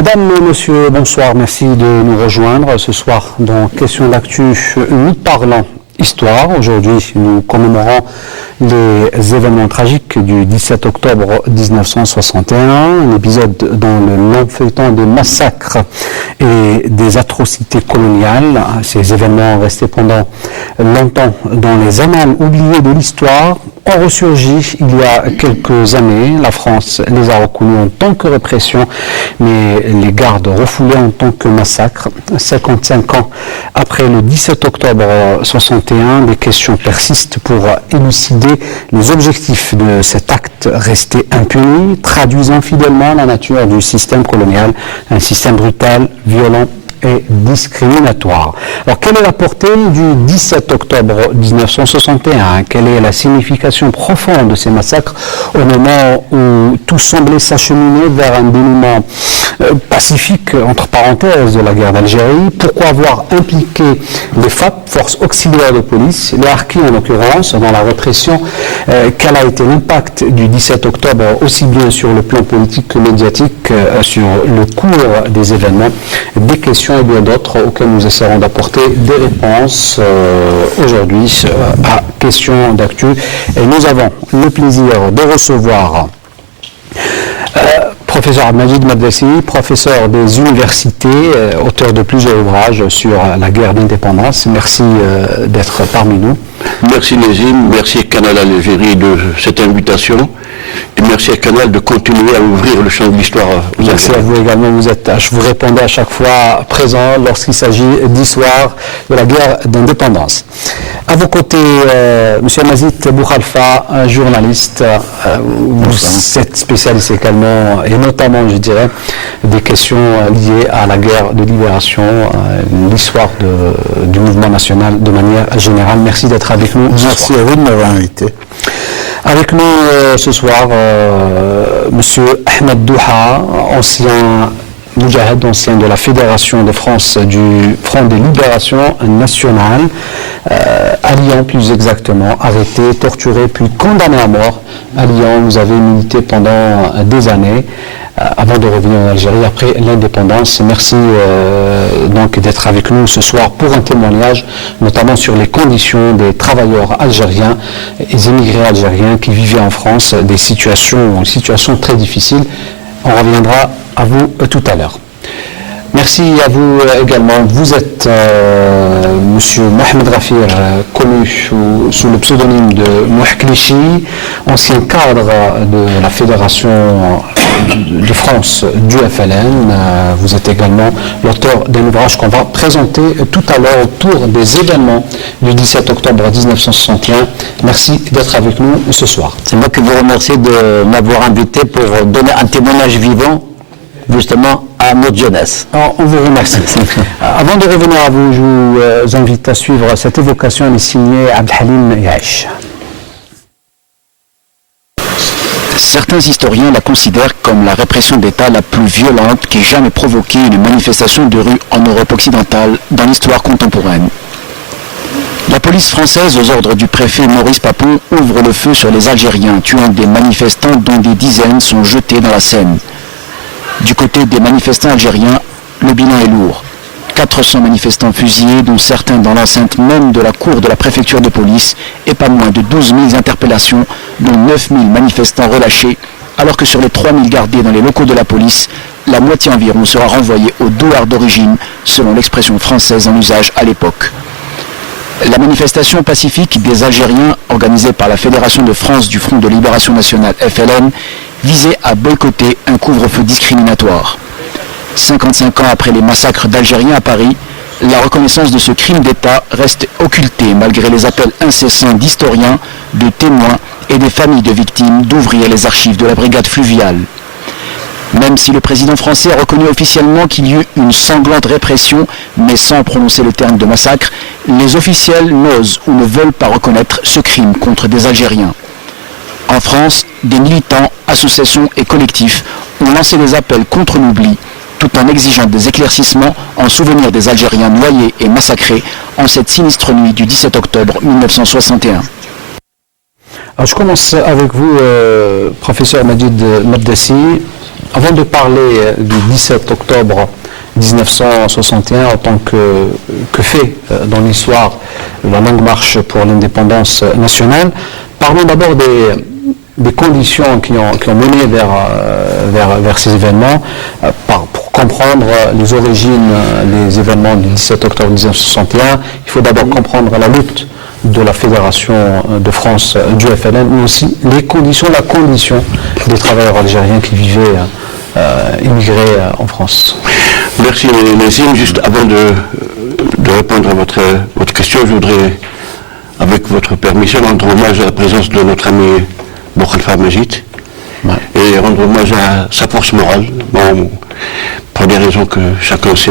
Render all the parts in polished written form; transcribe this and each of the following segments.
Mesdames et messieurs, bonsoir, merci de nous rejoindre ce soir dans Question d'actu. Nous parlons histoire. Aujourd'hui, nous commémorons les événements tragiques du 17 octobre 1961, un épisode dans le long feuilleton des massacres et des atrocités coloniales. Ces événements restés pendant longtemps dans les annales oubliées de l'histoire ont ressurgi il y a quelques années. La France les a reconnus en tant que répression, mais les garde refoulés en tant que massacre. 55 ans après le 17 octobre 61, des questions persistent pour élucider les objectifs de cet acte resté impuni, traduisant fidèlement la nature du système colonial, un système brutal, violent et discriminatoire. Alors, quelle est la portée du 17 octobre 1961? Quelle est la signification profonde de ces massacres au moment où tout semblait s'acheminer vers un dénouement pacifique, entre parenthèses, de la guerre d'Algérie? Pourquoi avoir impliqué les FAP, Forces auxiliaires de police, les harkis en l'occurrence, dans la répression? Quel a été l'impact du 17 octobre, aussi bien sur le plan politique que médiatique, sur le cours des événements? Des questions et bien d'autres auxquelles nous essaierons d'apporter des réponses aujourd'hui à Questions d'actu. Et nous avons le plaisir de recevoir professeur Majid Mabdessi, professeur des universités, auteur de plusieurs ouvrages sur la guerre d'indépendance. Merci d'être parmi nous. Merci Nézim, merci Canal Algérie de cette invitation et merci à Canal de continuer à ouvrir le champ de l'histoire. Merci à vous également, je vous répondais à chaque fois présent lorsqu'il s'agit d'histoire de la guerre d'indépendance. À vos côtés, M. Mazid Boukhalfa, journaliste, vous êtes spécialiste également, et notamment, je dirais, des questions liées à la guerre de libération, l'histoire du mouvement national de manière générale. Merci d'être avec nous. Merci à vous de m'avoir invité. Avec nous ce soir, M. Ahmed Douha, ancien Moudjahid, ancien de la Fédération de France du Front de Libération Nationale, à Lyon plus exactement, arrêté, torturé, puis condamné à mort. À Lyon, vous avez milité pendant des années avant de revenir en Algérie après l'indépendance. Merci donc d'être avec nous ce soir pour un témoignage, notamment sur les conditions des travailleurs algériens et immigrés algériens qui vivaient en France, une situation très difficile. On reviendra à vous tout à l'heure. Merci à vous également. Vous êtes Monsieur Mohamed Rafir, connu sous le pseudonyme de Mouhklichi, ancien cadre de la Fédération de France du FLN. Vous êtes également l'auteur d'un ouvrage qu'on va présenter tout à l'heure autour des événements du 17 octobre 1961. Merci d'être avec nous ce soir. C'est moi qui vous remercie de m'avoir invité pour donner un témoignage vivant justement à notre jeunesse. Alors, on vous remercie. Avant de revenir à vous, je vous invite à suivre cette évocation. Elle est signée Abdelhalim Yaïch. Certains historiens la considèrent comme la répression d'État la plus violente qui ait jamais provoqué une manifestation de rue en Europe occidentale dans l'histoire contemporaine. La police française, aux ordres du préfet Maurice Papon, ouvre le feu sur les Algériens, tuant des manifestants dont des dizaines sont jetés dans la Seine. Du côté des manifestants algériens, le bilan est lourd. 400 manifestants fusillés, dont certains dans l'enceinte même de la cour de la préfecture de police, et pas moins de 12 000 interpellations, dont 9 000 manifestants relâchés, alors que sur les 3 000 gardés dans les locaux de la police, la moitié environ sera renvoyée au douar d'origine, selon l'expression française en usage à l'époque. La manifestation pacifique des Algériens, organisée par la Fédération de France du Front de Libération Nationale FLN, visait à boycotter un couvre-feu discriminatoire. 55 ans après les massacres d'Algériens à Paris, la reconnaissance de ce crime d'État reste occultée malgré les appels incessants d'historiens, de témoins et des familles de victimes d'ouvrir les archives de la brigade fluviale. Même si le président français a reconnu officiellement qu'il y eut une sanglante répression, mais sans prononcer le terme de massacre, les officiels n'osent ou ne veulent pas reconnaître ce crime contre des Algériens. En France, des militants, associations et collectifs ont lancé des appels contre l'oubli, tout en exigeant des éclaircissements en souvenir des Algériens noyés et massacrés en cette sinistre nuit du 17 octobre 1961. Alors je commence avec vous, professeur Majid Mabdessi. avant de parler du 17 octobre 1961 en tant que fait dans l'histoire de la longue marche pour l'indépendance nationale, parlons d'abord des conditions qui ont mené vers ces événements, pour comprendre les origines des événements du 17 octobre 1961. Il faut d'abord comprendre la lutte de la Fédération de France du FLN, mais aussi la condition des travailleurs algériens qui vivaient immigrés en France. Merci Nazim. Juste avant de répondre à votre question, je voudrais, avec votre permission, rendre hommage à la présence de notre ami Boukhalifa Majid et rendre hommage à sa force morale, pour des raisons que chacun sait.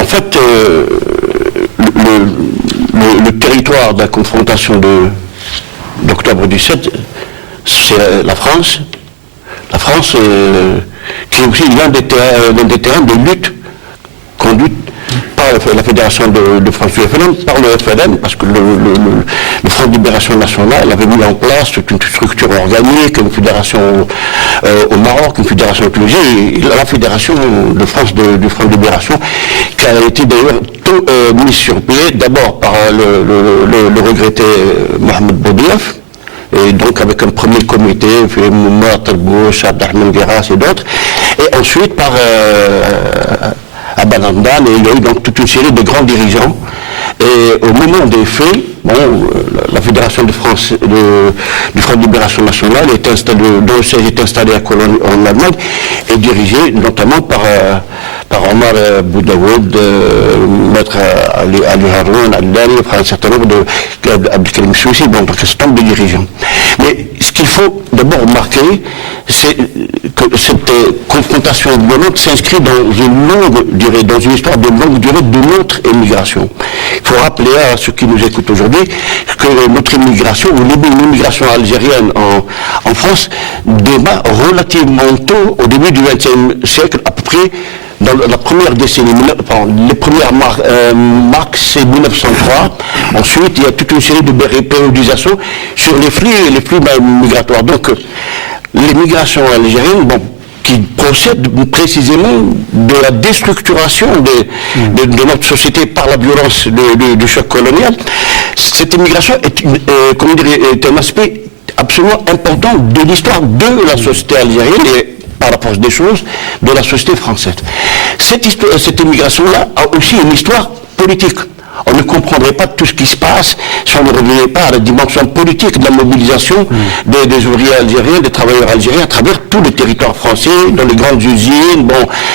En fait, le territoire de la confrontation d'octobre 17, c'est la France. La France, qui est aussi l'un des terrains de lutte conduite par la Fédération de France du FLN, par le FLN, parce que le Front de Libération Nationale avait mis en place toute une structure organique, une fédération au Maroc, une fédération en Tunisie, et la Fédération de France du Front de Libération, qui a été d'ailleurs tout mise sur pied, d'abord par le regretté Mohamed Boudiaf, et donc avec un premier comité, Mouma Talbouch, Abdelrahman Guerras et d'autres, et ensuite par Abban Hamdan, et il y a eu donc toute une série de grands dirigeants. Et au moment des faits, la Fédération de France, du Front de Libération Nationale dont le siège est installé à Cologne en Allemagne, est dirigée notamment par Omar Boudaoud, Maître Ali Haroun, Al-Dani, un certain nombre d'Abdelkarim Soussi, donc un certain nombre de dirigeants. Mais ce qu'il faut d'abord remarquer, c'est que cette confrontation violente s'inscrit dans une longue durée, dans une histoire de longue durée de notre émigration. Il faut rappeler à ceux qui nous écoutent aujourd'hui que notre immigration, ou l'immigration algérienne en France, démarre relativement tôt, au début du XXe siècle, à peu près dans la première décennie. Les premières marques, c'est 1903. Ensuite, il y a toute une série de périodisations sur les flux migratoires. Donc, l'immigration algérienne, qui procède précisément de la déstructuration de notre société par la violence du choc colonial. Cette immigration est un aspect absolument important de l'histoire de la société algérienne et, par la force des choses, de la société française. Cette immigration-là a aussi une histoire politique. On ne comprendrait pas tout ce qui se passe si on ne revenait pas à la dimension politique de la mobilisation des ouvriers algériens, des travailleurs algériens à travers tout le territoire français, dans les grandes usines,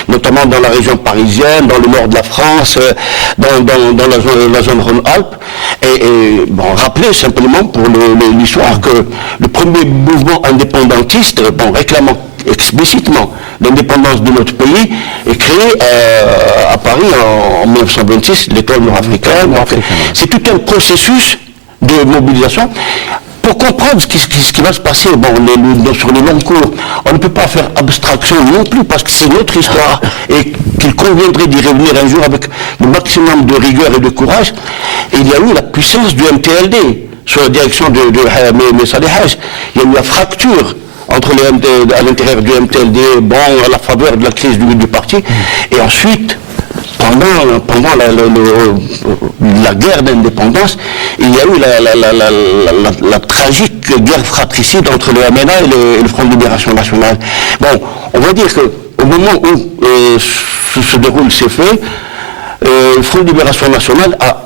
notamment dans la région parisienne, dans le nord de la France, dans la zone Rhône-Alpes. Et rappeler simplement pour l'histoire que le premier mouvement indépendantiste, réclamant explicitement l'indépendance de notre pays, est créé à Paris en 1926, l'étoile nord-africaine. C'est tout un processus de mobilisation. Pour comprendre ce qui va se passer sur les longs cours, on ne peut pas faire abstraction non plus, parce que c'est notre histoire et qu'il conviendrait d'y revenir un jour avec le maximum de rigueur et de courage. Et il y a eu la puissance du MTLD sous la direction de Messa Haj. Il y a eu la fracture à l'intérieur du MTLD, à la faveur de la crise du parti, et ensuite, pendant la guerre d'indépendance, il y a eu la tragique guerre fratricide entre le MNA et le Front de Libération Nationale. On va dire qu'au moment où se déroulent ces faits, le Front de Libération Nationale a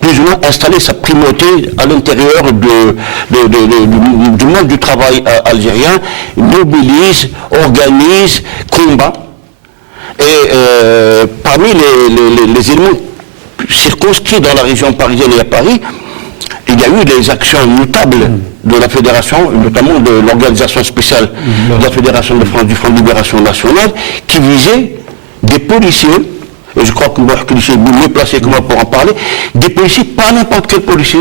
plus ou moins installer sa primauté à l'intérieur du monde du travail algérien, mobilise, organise, combat. Et parmi les éléments circonscrits dans la région parisienne et à Paris, il y a eu des actions notables de la Fédération, notamment de l'organisation spéciale de la Fédération de France du Front de Libération Nationale, qui visait des policiers, et je crois que moi, je suis mieux placé que moi pour en parler, des policiers, pas n'importe quel policier,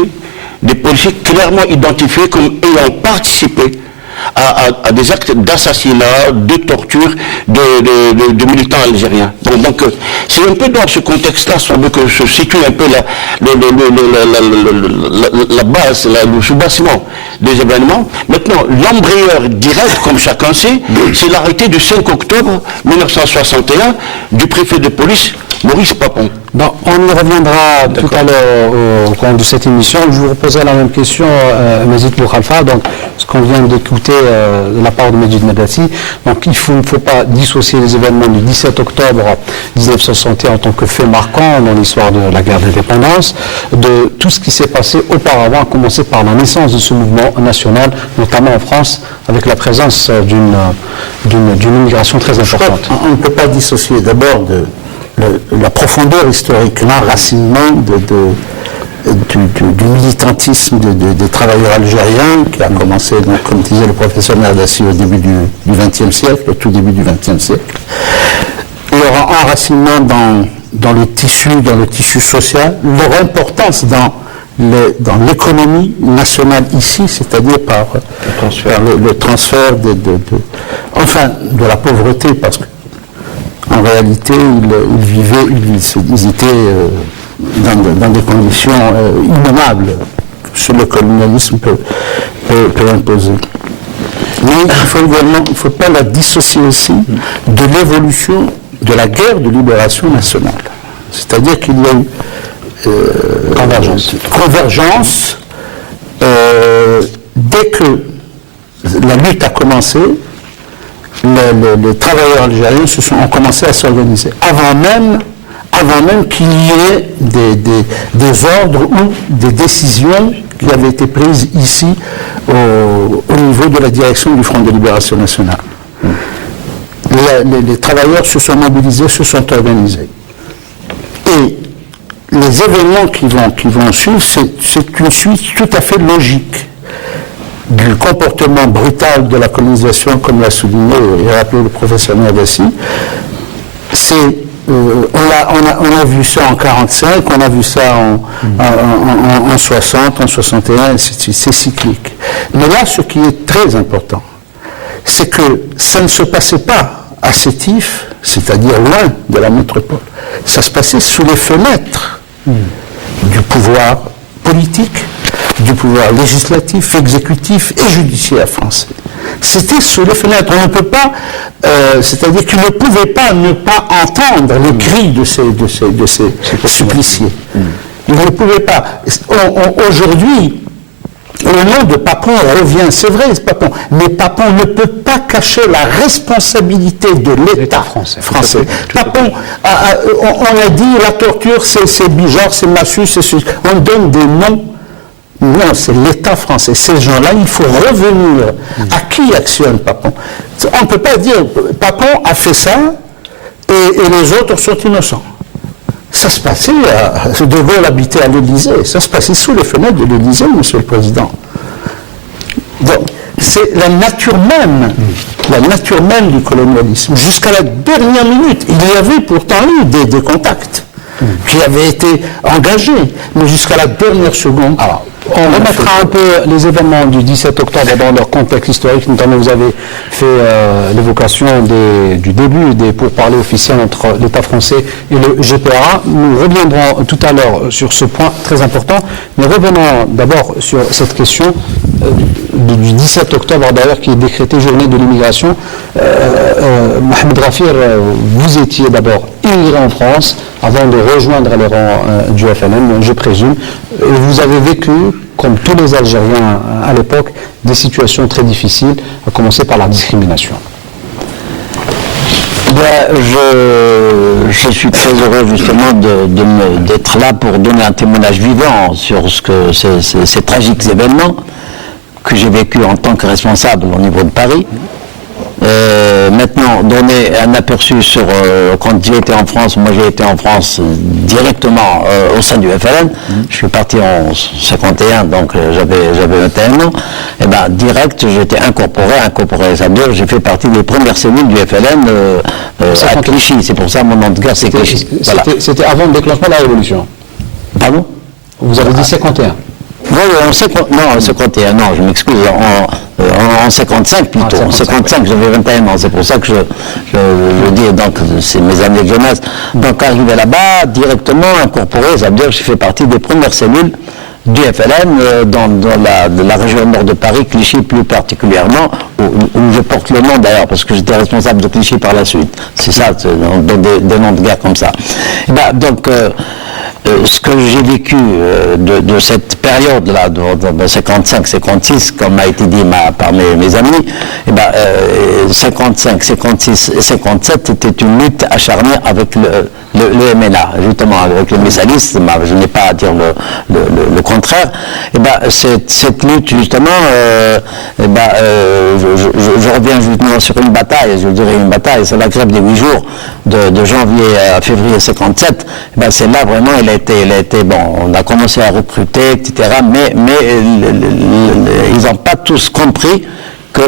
des policiers clairement identifiés comme ayant participé à des actes d'assassinat, de torture de militants algériens. Donc c'est un peu dans ce contexte-là que se situe un peu la base, le soubassement des événements. Maintenant, l'embrayeur direct, comme chacun sait, c'est l'arrêté du 5 octobre 1961 du préfet de police Maurice Papon. Bon, on y reviendra tout à l'heure au cours de cette émission. Je vous reposerai la même question, Mazid Boukhalfa, donc ce qu'on vient d'écouter de la part de Medjid Medassi. Donc il ne faut pas dissocier les événements du 17 octobre 1961 en tant que fait marquant dans l'histoire de la guerre d'indépendance, de tout ce qui s'est passé auparavant, à commencer par la naissance de ce mouvement national, notamment en France, avec la présence d'une immigration très importante. On ne peut pas dissocier d'abord de la profondeur historique, l'enracinement du militantisme des travailleurs algériens qui a commencé, donc, comme disait le professeur Merdassi, au début du XXe siècle, au tout début du XXe siècle. Leur enracinement dans le tissu social, leur importance dans l'économie nationale ici, c'est-à-dire par le transfert de la pauvreté, parce que en réalité, ils étaient dans des conditions innommables que le colonialisme peut imposer. Mais il ne faut pas la dissocier aussi de l'évolution de la guerre de libération nationale. C'est-à-dire qu'il y a eu convergence dès que la lutte a commencé. Les travailleurs algériens ont commencé à s'organiser, avant même qu'il y ait des ordres ou des décisions qui avaient été prises ici au niveau de la direction du Front de Libération Nationale. Les travailleurs se sont mobilisés, se sont organisés. Et les événements qui vont suivre, c'est une suite tout à fait logique du comportement brutal de la colonisation, comme l'a souligné et rappelé le professeur Merdassi. On a vu ça en 1945, on a vu ça en 60, en 61, c'est cyclique. Mais là, ce qui est très important, c'est que ça ne se passait pas à Sétif, c'est-à-dire loin de la métropole. Ça se passait sous les fenêtres du pouvoir politique, du pouvoir législatif, exécutif et judiciaire français. C'était sous les fenêtres. On ne peut pas, c'est-à-dire qu'ils ne pouvaient pas ne pas entendre les cris de ces suppliciés. Ils ne pouvaient pas. Aujourd'hui, le nom de Papon revient, c'est vrai, Papon, mais Papon ne peut pas cacher la responsabilité de l'État français. Papon, on a dit la torture, c'est Bijard, c'est Massu, c'est ceci. On donne des noms. Non, c'est l'État français. Ces gens-là, il faut revenir. À qui actionne Papon? On ne peut pas dire Papon a fait ça et les autres sont innocents. Ça se passait, De Gaulle habitait à l'Élysée, ça se passait sous les fenêtres de l'Élysée, Monsieur le Président. Donc, c'est la nature même du colonialisme. Jusqu'à la dernière minute, il y avait pourtant eu des contacts qui avaient été engagés, mais jusqu'à la dernière seconde. Alors, on remettra un peu les événements du 17 octobre dans leur contexte historique, notamment vous avez fait l'évocation du début des pourparlers officiels entre l'État français et le GPA. Nous reviendrons tout à l'heure sur ce point très important, mais revenons d'abord sur cette question du 17 octobre d'ailleurs qui est décrété journée de l'immigration. Mohamed Rafir, vous étiez d'abord immigré en France avant de rejoindre les rangs du FLN, je présume, et vous avez vécu, comme tous les Algériens à l'époque, des situations très difficiles, à commencer par la discrimination. Je suis très heureux justement d'être là pour donner un témoignage vivant sur ces tragiques événements que j'ai vécu en tant que responsable au niveau de Paris. Maintenant, donner un aperçu sur quand j'ai été en France, moi j'ai été en France directement au sein du FLN, je suis parti en 51, donc j'avais 21 ans, et bien direct j'étais incorporé, ça veut dire j'ai fait partie des premières cellules du FLN à Clichy, c'est pour ça mon nom de guerre c'est Clichy. C'était avant le déclenchement de la Révolution. Pardon? Vous avez dit 51. Oui, en 51, non, je m'excuse, en 55 plutôt. En 55, j'avais 21 ans, c'est pour ça que je dis, donc, c'est mes années de jeunesse. Donc, arrivé là-bas, directement incorporé, ça veut dire que j'ai fait partie des premières cellules du FLN dans la région nord de Paris, Clichy plus particulièrement, où je porte le nom d'ailleurs, parce que j'étais responsable de Clichy par la suite. C'est ça, des noms de guerre comme ça. Et ben, donc, ce que j'ai vécu de cette période-là, de 55-56, comme a été dit par mes amis, et ben, 55, 56 et 57 était une lutte acharnée avec le MNA, justement, avec le messalisme, je n'ai pas à dire le contraire. Et ben, cette lutte, justement, je reviens justement sur une bataille, je dirais une bataille, c'est la grève des 8 jours de janvier à février 57. Et ben, c'est là vraiment, il a été bon, on a commencé à recruter, etc., mais ils n'ont pas tous compris que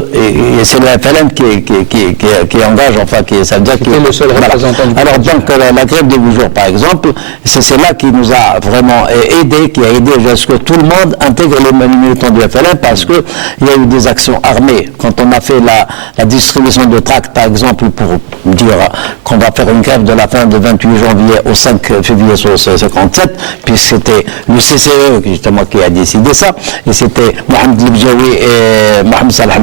c'est le FLN qui engage, enfin, ça veut dire qu'il est le seul représentant du Alors donc la grève des 8 jours, par exemple, c'est là qui nous a vraiment aidé, qui a aidé à ce que tout le monde intègre les militants du FLN, parce que il y a eu des actions armées. Quand on a fait la distribution de tracts, par exemple, pour dire qu'on va faire une grève de la fin du 28 janvier au 5 février 57, puis c'était le CCE justement qui a décidé ça, et c'était Mohamed Libjaoui et Mohamed Salah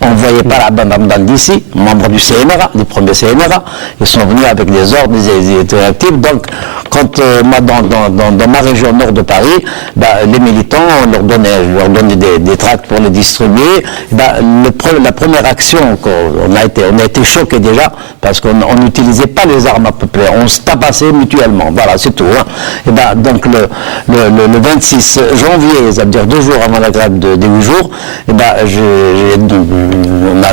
envoyés par Abban Ramdan d'ici, membres du CNRA, du premier CNRA. Ils sont venus avec des ordres, des directives. Donc, quand dans ma région nord de Paris, les militants, on leur donnait des tracts pour les distribuer. La première action, on a été choqués déjà, parce qu'on n'utilisait pas les armes à peu près, on se tabassait mutuellement. Voilà, c'est tout. Hein. Donc, le 26 janvier, c'est-à-dire 2 jours avant la grève des 8 jours,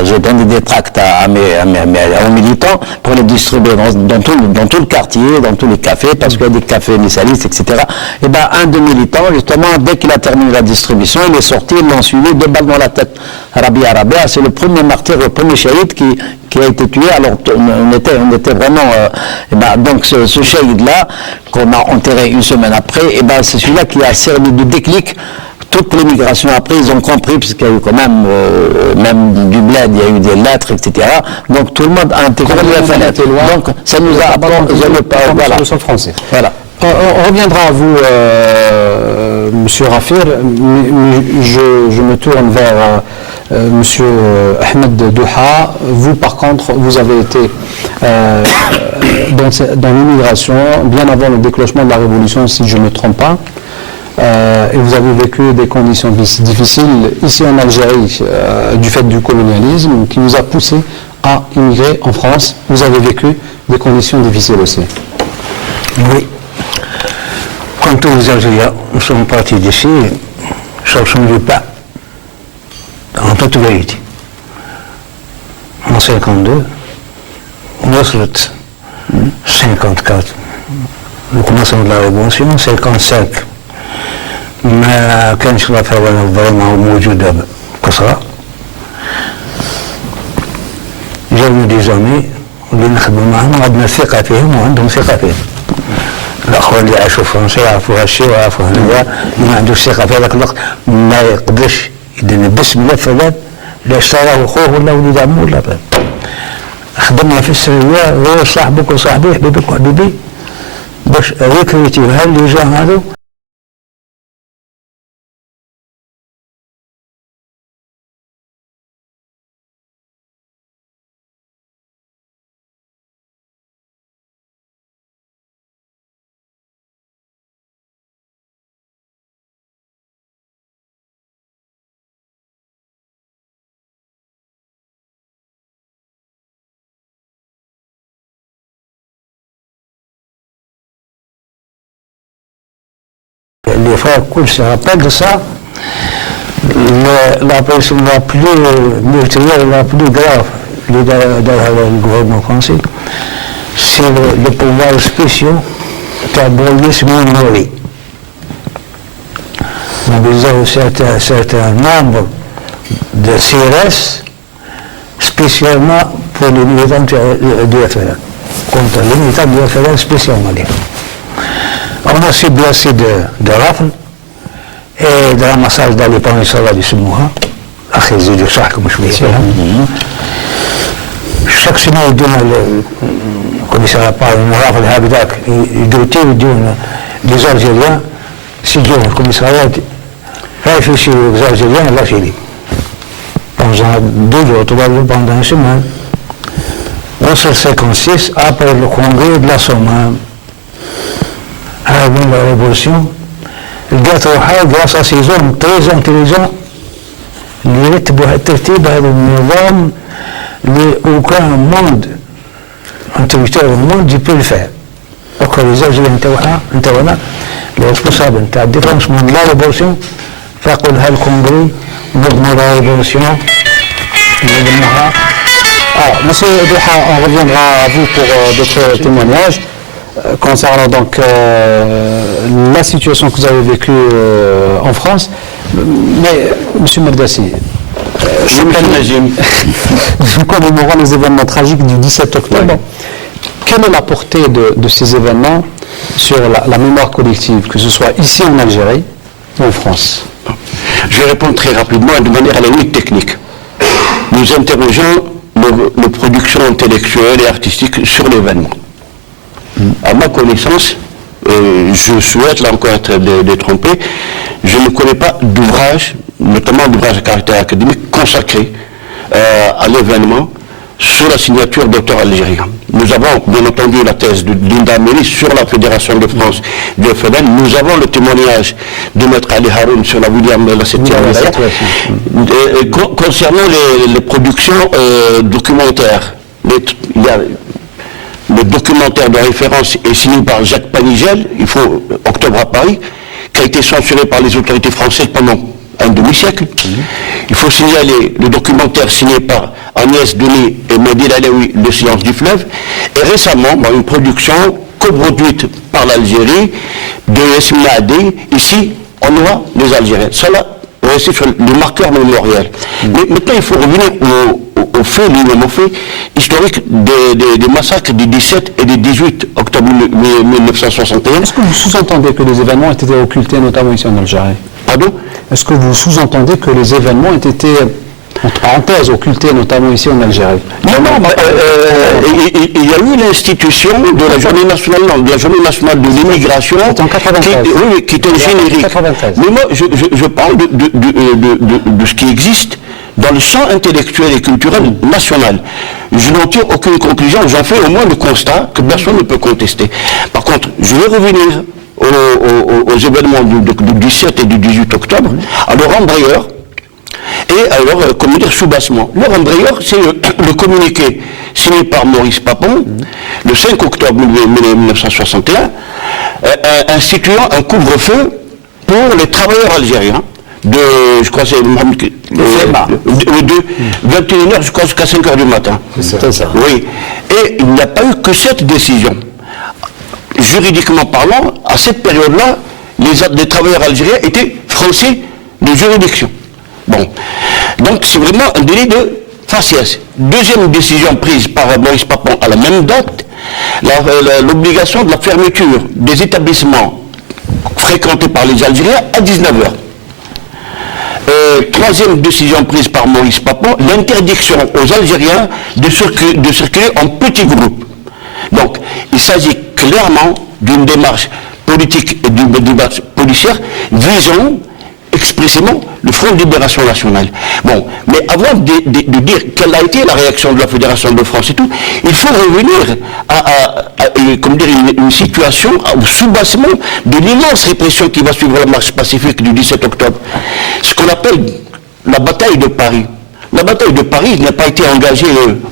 j'ai donné des tracts aux militants pour les distribuer dans tout le quartier, dans tous les cafés, parce qu'il y a des cafés messalistes, etc. Et un des militants, justement, dès qu'il a terminé la distribution, il est sorti, ils l'ont suivi, 2 balles dans la tête. Rabia, c'est le premier martyr, le premier shahid qui a été tué. Alors on était vraiment donc ce shahid-là qu'on a enterré une semaine après, c'est celui-là qui a servi de déclic. Toute l'immigration après, ils ont compris, puisqu'il y a eu quand même, même du bled, il y a eu des lettres, etc. Donc tout le monde a intégré le FLN. Donc ça nous a apporté le français. Voilà. On reviendra à vous, Monsieur Rafir, mais je me tourne vers Monsieur Ahmed Douha. Vous, par contre, vous avez été dans l'immigration bien avant le déclenchement de la Révolution, si je ne me trompe pas. Et vous avez vécu des conditions difficiles ici en Algérie du fait du colonialisme qui vous a poussé à immigrer en France. Vous avez vécu des conditions difficiles aussi. Oui. Quand tous les Algériens sont partis d'ici, ça ne changeait pas. En toute vérité. En 52, Nasrat, 54, le commencement de la Révolution, 55. ما كانش رافع فريمون موجودة بكثرة. جاونا دي زامي اللي نخدموا معهم عندنا ثقة فيهم وعندهم ثقة فيهم. الأخوة اللي عاشوا في فرنسا يعرفوا هالشيء ويعرفوا هنايا ما عندوش ثقة في هذاك الوقت ما يقدرش يدير بسم الله فلان لا اشتراه أخوه ولا ولد عمه ولا باب. خدمنا في السرية غير صاحبك وصاحبي حبيبك وحبيبي باش ريكريتيو هاللي جا هذو. Les frères Koul se rappellent de ça. La pression la plus meurtrière, la plus grave dans le gouvernement français, c'est le pouvoir spécial Tabolis Mounori. Mobilisant certains membres de CRS spécialement pour les militants du FLN, contre les militants du FLN spécialement. On a ciblé assez de rafles de ramassage dans les paniers du Semouha, après les du Sahel, comme je vous disais. Chaque semaine, il donne le commissariat par le Mouraf al-Habidak, il donne les Algériens, si Dieu le commissariat, réfléchir aux Algériens et l'Algérie. Pendant 2 jours, 3 jours, pendant une semaine, en 1956, après le congrès de la Somme, avant la révolution, grâce à ces hommes très intelligents, اللي يرتبوا الترتيب هذا النظام اللي aucun monde intellectuel au monde peut le faire. Donc les Algériens نتاعنا les responsables نتاع الديفونسمون de la révolution فاقوا لها الكونغري نظموا la révolution نظموها. Monsieur Douha, on reviendra à vous pour d'autres témoignages concernant donc la situation que vous avez vécue en France. Mais, Monsieur Merdassi, nous commémorons les événements tragiques du 17 octobre. Quelle est la portée de ces événements sur la mémoire collective, que ce soit ici en Algérie ou en France? Je vais répondre très rapidement et de manière à la limite technique. Nous interrogeons nos productions intellectuelles et artistiques sur l'événement. À ma connaissance, je souhaite là encore être détrompé, je ne connais pas d'ouvrage, notamment d'ouvrage à caractère académique, consacré à l'événement sous la signature d'auteurs algériens. Nous avons bien entendu la thèse de Linda Mélis sur la Fédération de France du FLN, nous avons le témoignage de Maître Ali Haroun sur la William la 7e. Concernant les productions documentaires, il y a le documentaire de référence est signé par Jacques Panigel, il faut Octobre à Paris, qui a été censuré par les autorités françaises pendant un demi-siècle. Il faut signaler le documentaire signé par Agnès Denis et Mehdi Lalaoui, Le silence du fleuve, et récemment une production coproduite par l'Algérie de Yasmina Adé, ici on voit les Algériens. Cela reste sur le marqueur mémorial. Mais maintenant il faut revenir au fait lui-même, au fait historique des massacres du 17 et du 18 octobre 1961. Est-ce que vous sous-entendez que les événements ont été occultés, notamment ici en Algérie? Pardon? Est-ce que vous sous-entendez que les événements ont été, entre parenthèses, occultés, notamment ici en Algérie? Non, il y a eu l'institution de la Journée nationale, de l'immigration, qui était générique. 93. Mais moi, je parle de ce qui existe dans le champ intellectuel et culturel national. Je n'en tire aucune conclusion, j'en fais au moins le constat que personne ne peut contester. Par contre, je vais revenir aux événements du 17 et du 18 octobre, à leur embrayeur, et à leur, comment dire, soubassement. Leur embrayeur, c'est le communiqué signé par Maurice Papon, le 5 octobre 1961, instituant un couvre-feu pour les travailleurs algériens, je crois que c'est 21h, je crois, jusqu'à 5h du matin. C'est ça. Oui. Et il n'y a pas eu que cette décision. Juridiquement parlant, à cette période-là, les travailleurs algériens étaient français de juridiction. Bon. Donc c'est vraiment un délit de faciès. Deuxième décision prise par Maurice Papon à la même date, l'obligation de la fermeture des établissements fréquentés par les Algériens à 19h. Troisième décision prise par Maurice Papon, l'interdiction aux Algériens de circuler en petits groupes. Donc, il s'agit clairement d'une démarche politique et d'une démarche policière visant expressément le Front de Libération Nationale. Bon, mais avant de dire quelle a été la réaction de la Fédération de France et tout, il faut revenir à une situation, au soubassement de l'immense répression qui va suivre la marche pacifique du 17 octobre. Ce qu'on appelle la bataille de Paris. La bataille de Paris n'a pas été engagée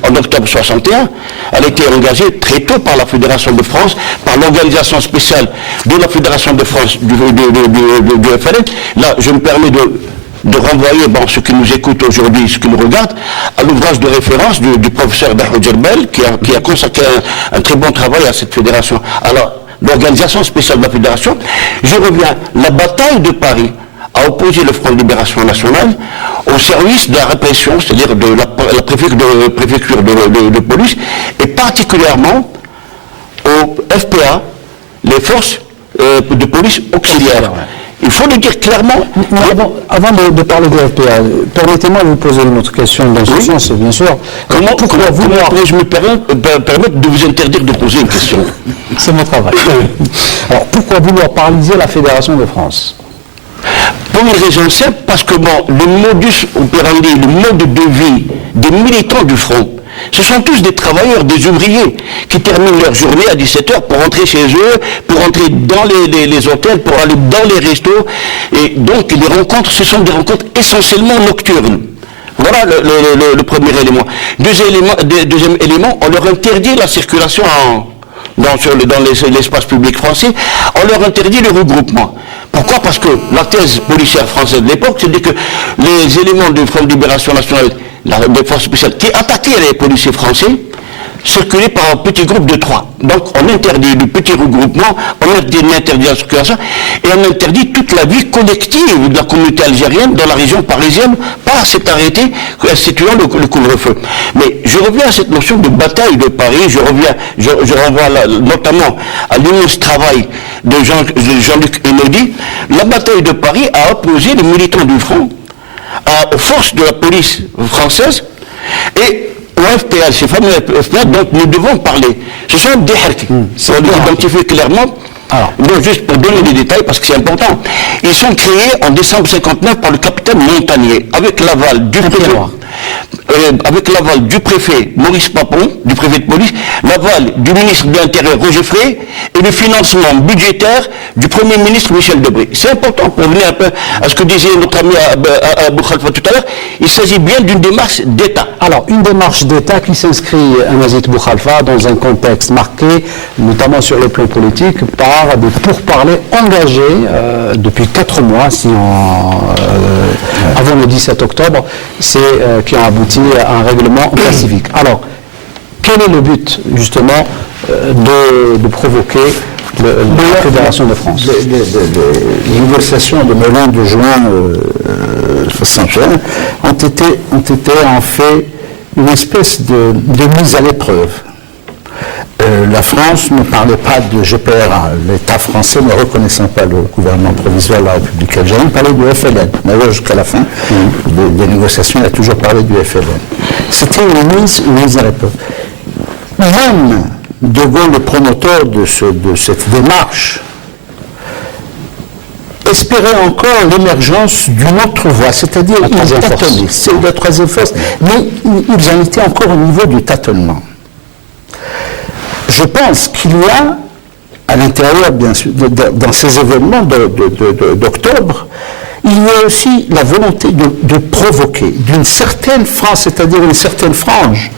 en octobre 61, elle a été engagée très tôt par la Fédération de France, par l'organisation spéciale de la Fédération de France du FLN. Là, je me permets de renvoyer ceux qui nous écoutent aujourd'hui, ceux qui nous regardent, à l'ouvrage de référence du professeur Darou Djerbel, qui a consacré un très bon travail à cette fédération. Alors, l'organisation spéciale de la fédération, je reviens, la bataille de Paris a opposé le Front de Libération Nationale au service de la répression, c'est-à-dire de la préfecture de police, et particulièrement au FPA, les forces de police auxiliaires. Il faut le dire clairement. Mais avant de parler de FPA, permettez-moi de vous poser une autre question dans ce sens, bien sûr. Comment pourrais-je me permettre de vous interdire de poser une question? C'est mon travail. Alors, pourquoi vouloir paralyser la Fédération de France? Pour une raison simple, parce que le modus operandi, le mode de vie des militants du Front, ce sont tous des travailleurs, des ouvriers, qui terminent leur journée à 17h pour rentrer chez eux, pour rentrer dans les hôtels, pour aller dans les restos. Et donc, les rencontres, ce sont des rencontres essentiellement nocturnes. Voilà le premier élément. Deuxième élément, on leur interdit la circulation dans l'espace public français, on leur interdit le regroupement. Pourquoi? Parce que la thèse policière française de l'époque, c'est que les éléments du Front de Libération Nationale, des forces spéciales, qui attaquaient les policiers français, circulaient par un petit groupe de 3. Donc on interdit le petit regroupement, on interdit la circulation, et on interdit toute la vie collective de la communauté algérienne dans la région parisienne par cet arrêté instituant le couvre-feu. Mais je reviens à cette notion de bataille de Paris, je renvoie notamment à l'immense travail de Jean-Luc Einaudi. La bataille de Paris a opposé les militants du Front aux forces de la police française et au FPA, ces fameux FPA dont nous devons parler. Ce sont des harkis. On les identifie clairement. Donc juste pour donner des détails, parce que c'est important. Ils sont créés en décembre 1959 par le capitaine Montagnier, avec l'aval du préfet Maurice Papon, du préfet de police, l'aval du ministre de l'Intérieur Roger Frey et le financement budgétaire du Premier ministre Michel Debré. C'est important pour venir un peu à ce que disait notre ami Abou Khalfa tout à l'heure. Il s'agit bien d'une démarche d'État. Alors, une démarche d'État qui s'inscrit, Amazit Boukhalifa, dans un contexte marqué, notamment sur le plan politique, par des pourparlers engagés depuis 4 mois, avant le 17 octobre, qui ont abouti à un règlement pacifique. Alors, quel est le but, justement, de provoquer la Fédération de France? Les négociations de Melun de juin 61 ont été en fait une espèce de mise à l'épreuve. La France ne parlait pas de GPRA, l'État français ne reconnaissant pas le gouvernement provisoire de la République algérienne, parlait du FLN. D'ailleurs, jusqu'à la fin des négociations, il a toujours parlé du FLN. C'était une mise à l'épreuve. Même De Gaulle, le promoteur de cette démarche, espérait encore l'émergence d'une autre voie, c'est-à-dire une tâtonnée. C'est la troisième force, mais ils en étaient encore au niveau du tâtonnement. Je pense qu'il y a, à l'intérieur, bien sûr, dans ces événements d'octobre, il y a aussi la volonté de provoquer d'une certaine France, c'est-à-dire une certaine frange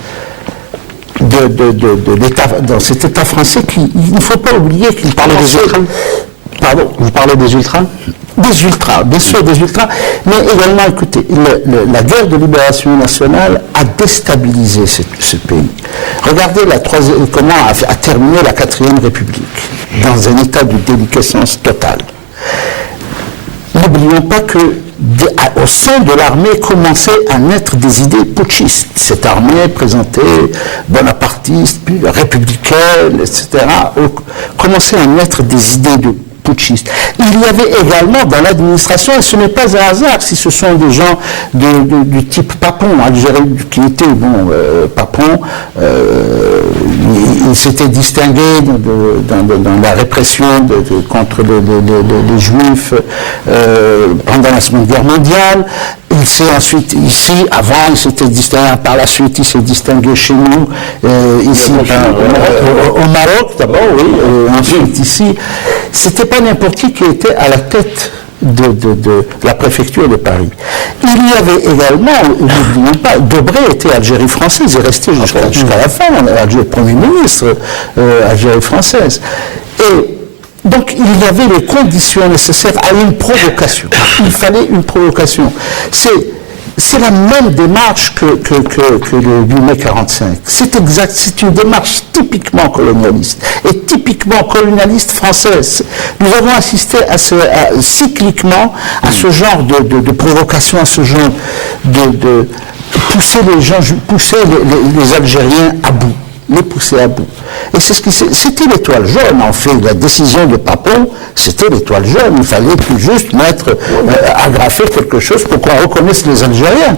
de l'État, dans cet État français, il ne faut pas oublier qu'il parlait des ultras. Pardon, vous parlez des ultras? Des ultras, bien sûr, des ultras, mais également, écoutez, la guerre de libération nationale a déstabilisé ce pays. Regardez comment a terminé la 4e République, dans un état de déliquescence totale. N'oublions pas que au sein de l'armée commençaient à naître des idées putschistes. Cette armée présentée bonapartiste, puis républicaine, etc., commençait à naître des idées de putschistes. Il y avait également dans l'administration, et ce n'est pas un hasard si ce sont des gens du type Papon, qui était, Papon, il s'était distingué dans la répression contre les Juifs pendant la Seconde Guerre mondiale. Il s'est ensuite, ici, avant, il s'était distingué, par la suite, il s'est distingué chez nous, ici, au Maroc, d'abord, oui, ensuite ici. C'était pas n'importe qui était à la tête de la préfecture de Paris. Il y avait également, n'oublions pas, Debré était Algérie française, il est resté jusqu'à la fin, Premier ministre, Algérie française. Et donc il y avait les conditions nécessaires à une provocation. Il fallait une provocation. C'est la même démarche que le 8 mai 45. C'est exact, c'est une démarche typiquement colonialiste et typiquement colonialiste française. Nous avons assisté cycliquement à ce genre de provocation, à ce genre pousser les gens, pousser les Algériens à bout. Les pousser à bout. Et c'est ce qui c'était l'étoile jaune, en fait. La décision de Papon, c'était l'étoile jaune. Il fallait tout juste mettre, agrafer quelque chose pour qu'on reconnaisse les Algériens.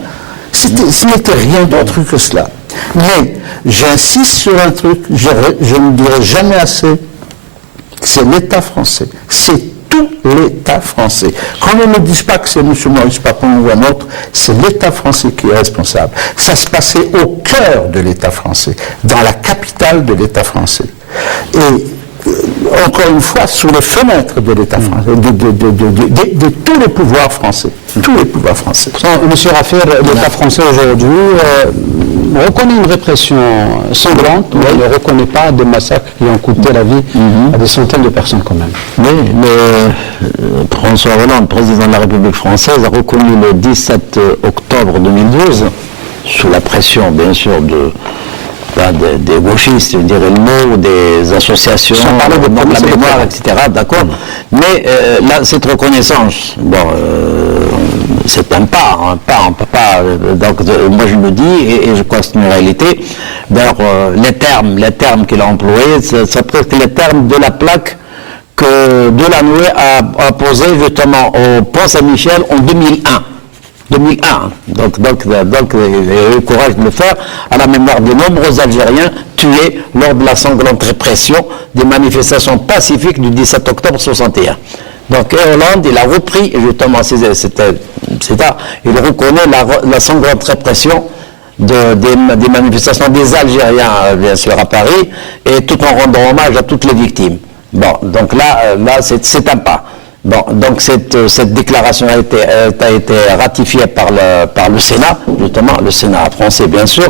Ce n'était rien d'autre que cela. Mais j'insiste sur un truc, je ne dirai jamais assez, c'est l'État français. C'est tout l'État français. Quand on ne dit pas que c'est M. Maurice Papon ou un autre, c'est l'État français qui est responsable. Ça se passait au cœur de l'État français, dans la capitale de l'État français. Et encore une fois, sous les fenêtres de l'État français, de tous les pouvoirs français. Tous les pouvoirs français. Monsieur Raffaire, l'État français aujourd'hui reconnaît une répression sanglante, mais il ne reconnaît pas des massacres qui ont coûté la vie à des centaines de personnes quand même. Oui, mais François Hollande, président de la République française, a reconnu le 17 octobre 2012, sous la pression bien sûr des gauchistes, je dirais le mot, des associations, de la mémoire, etc. D'accord. Mais là, cette reconnaissance, bon, c'est un pas, on peut pas. Donc, moi je le dis et je crois que c'est une réalité. D'ailleurs, les termes qu'il a employés, c'est presque les termes de la plaque que Delanoë a posé justement au Pont Saint-Michel en 2001. 2001. Donc, il a eu le courage de le faire à la mémoire de nombreux Algériens tués lors de la sanglante répression des manifestations pacifiques du 17 octobre 61. Donc, Hollande, il a repris, justement, il reconnaît la sanglante répression des manifestations des Algériens, bien sûr, à Paris, et tout en rendant hommage à toutes les victimes. Bon, donc là c'est un pas. Bon, donc cette déclaration a été ratifiée par le Sénat, justement, le Sénat français bien sûr.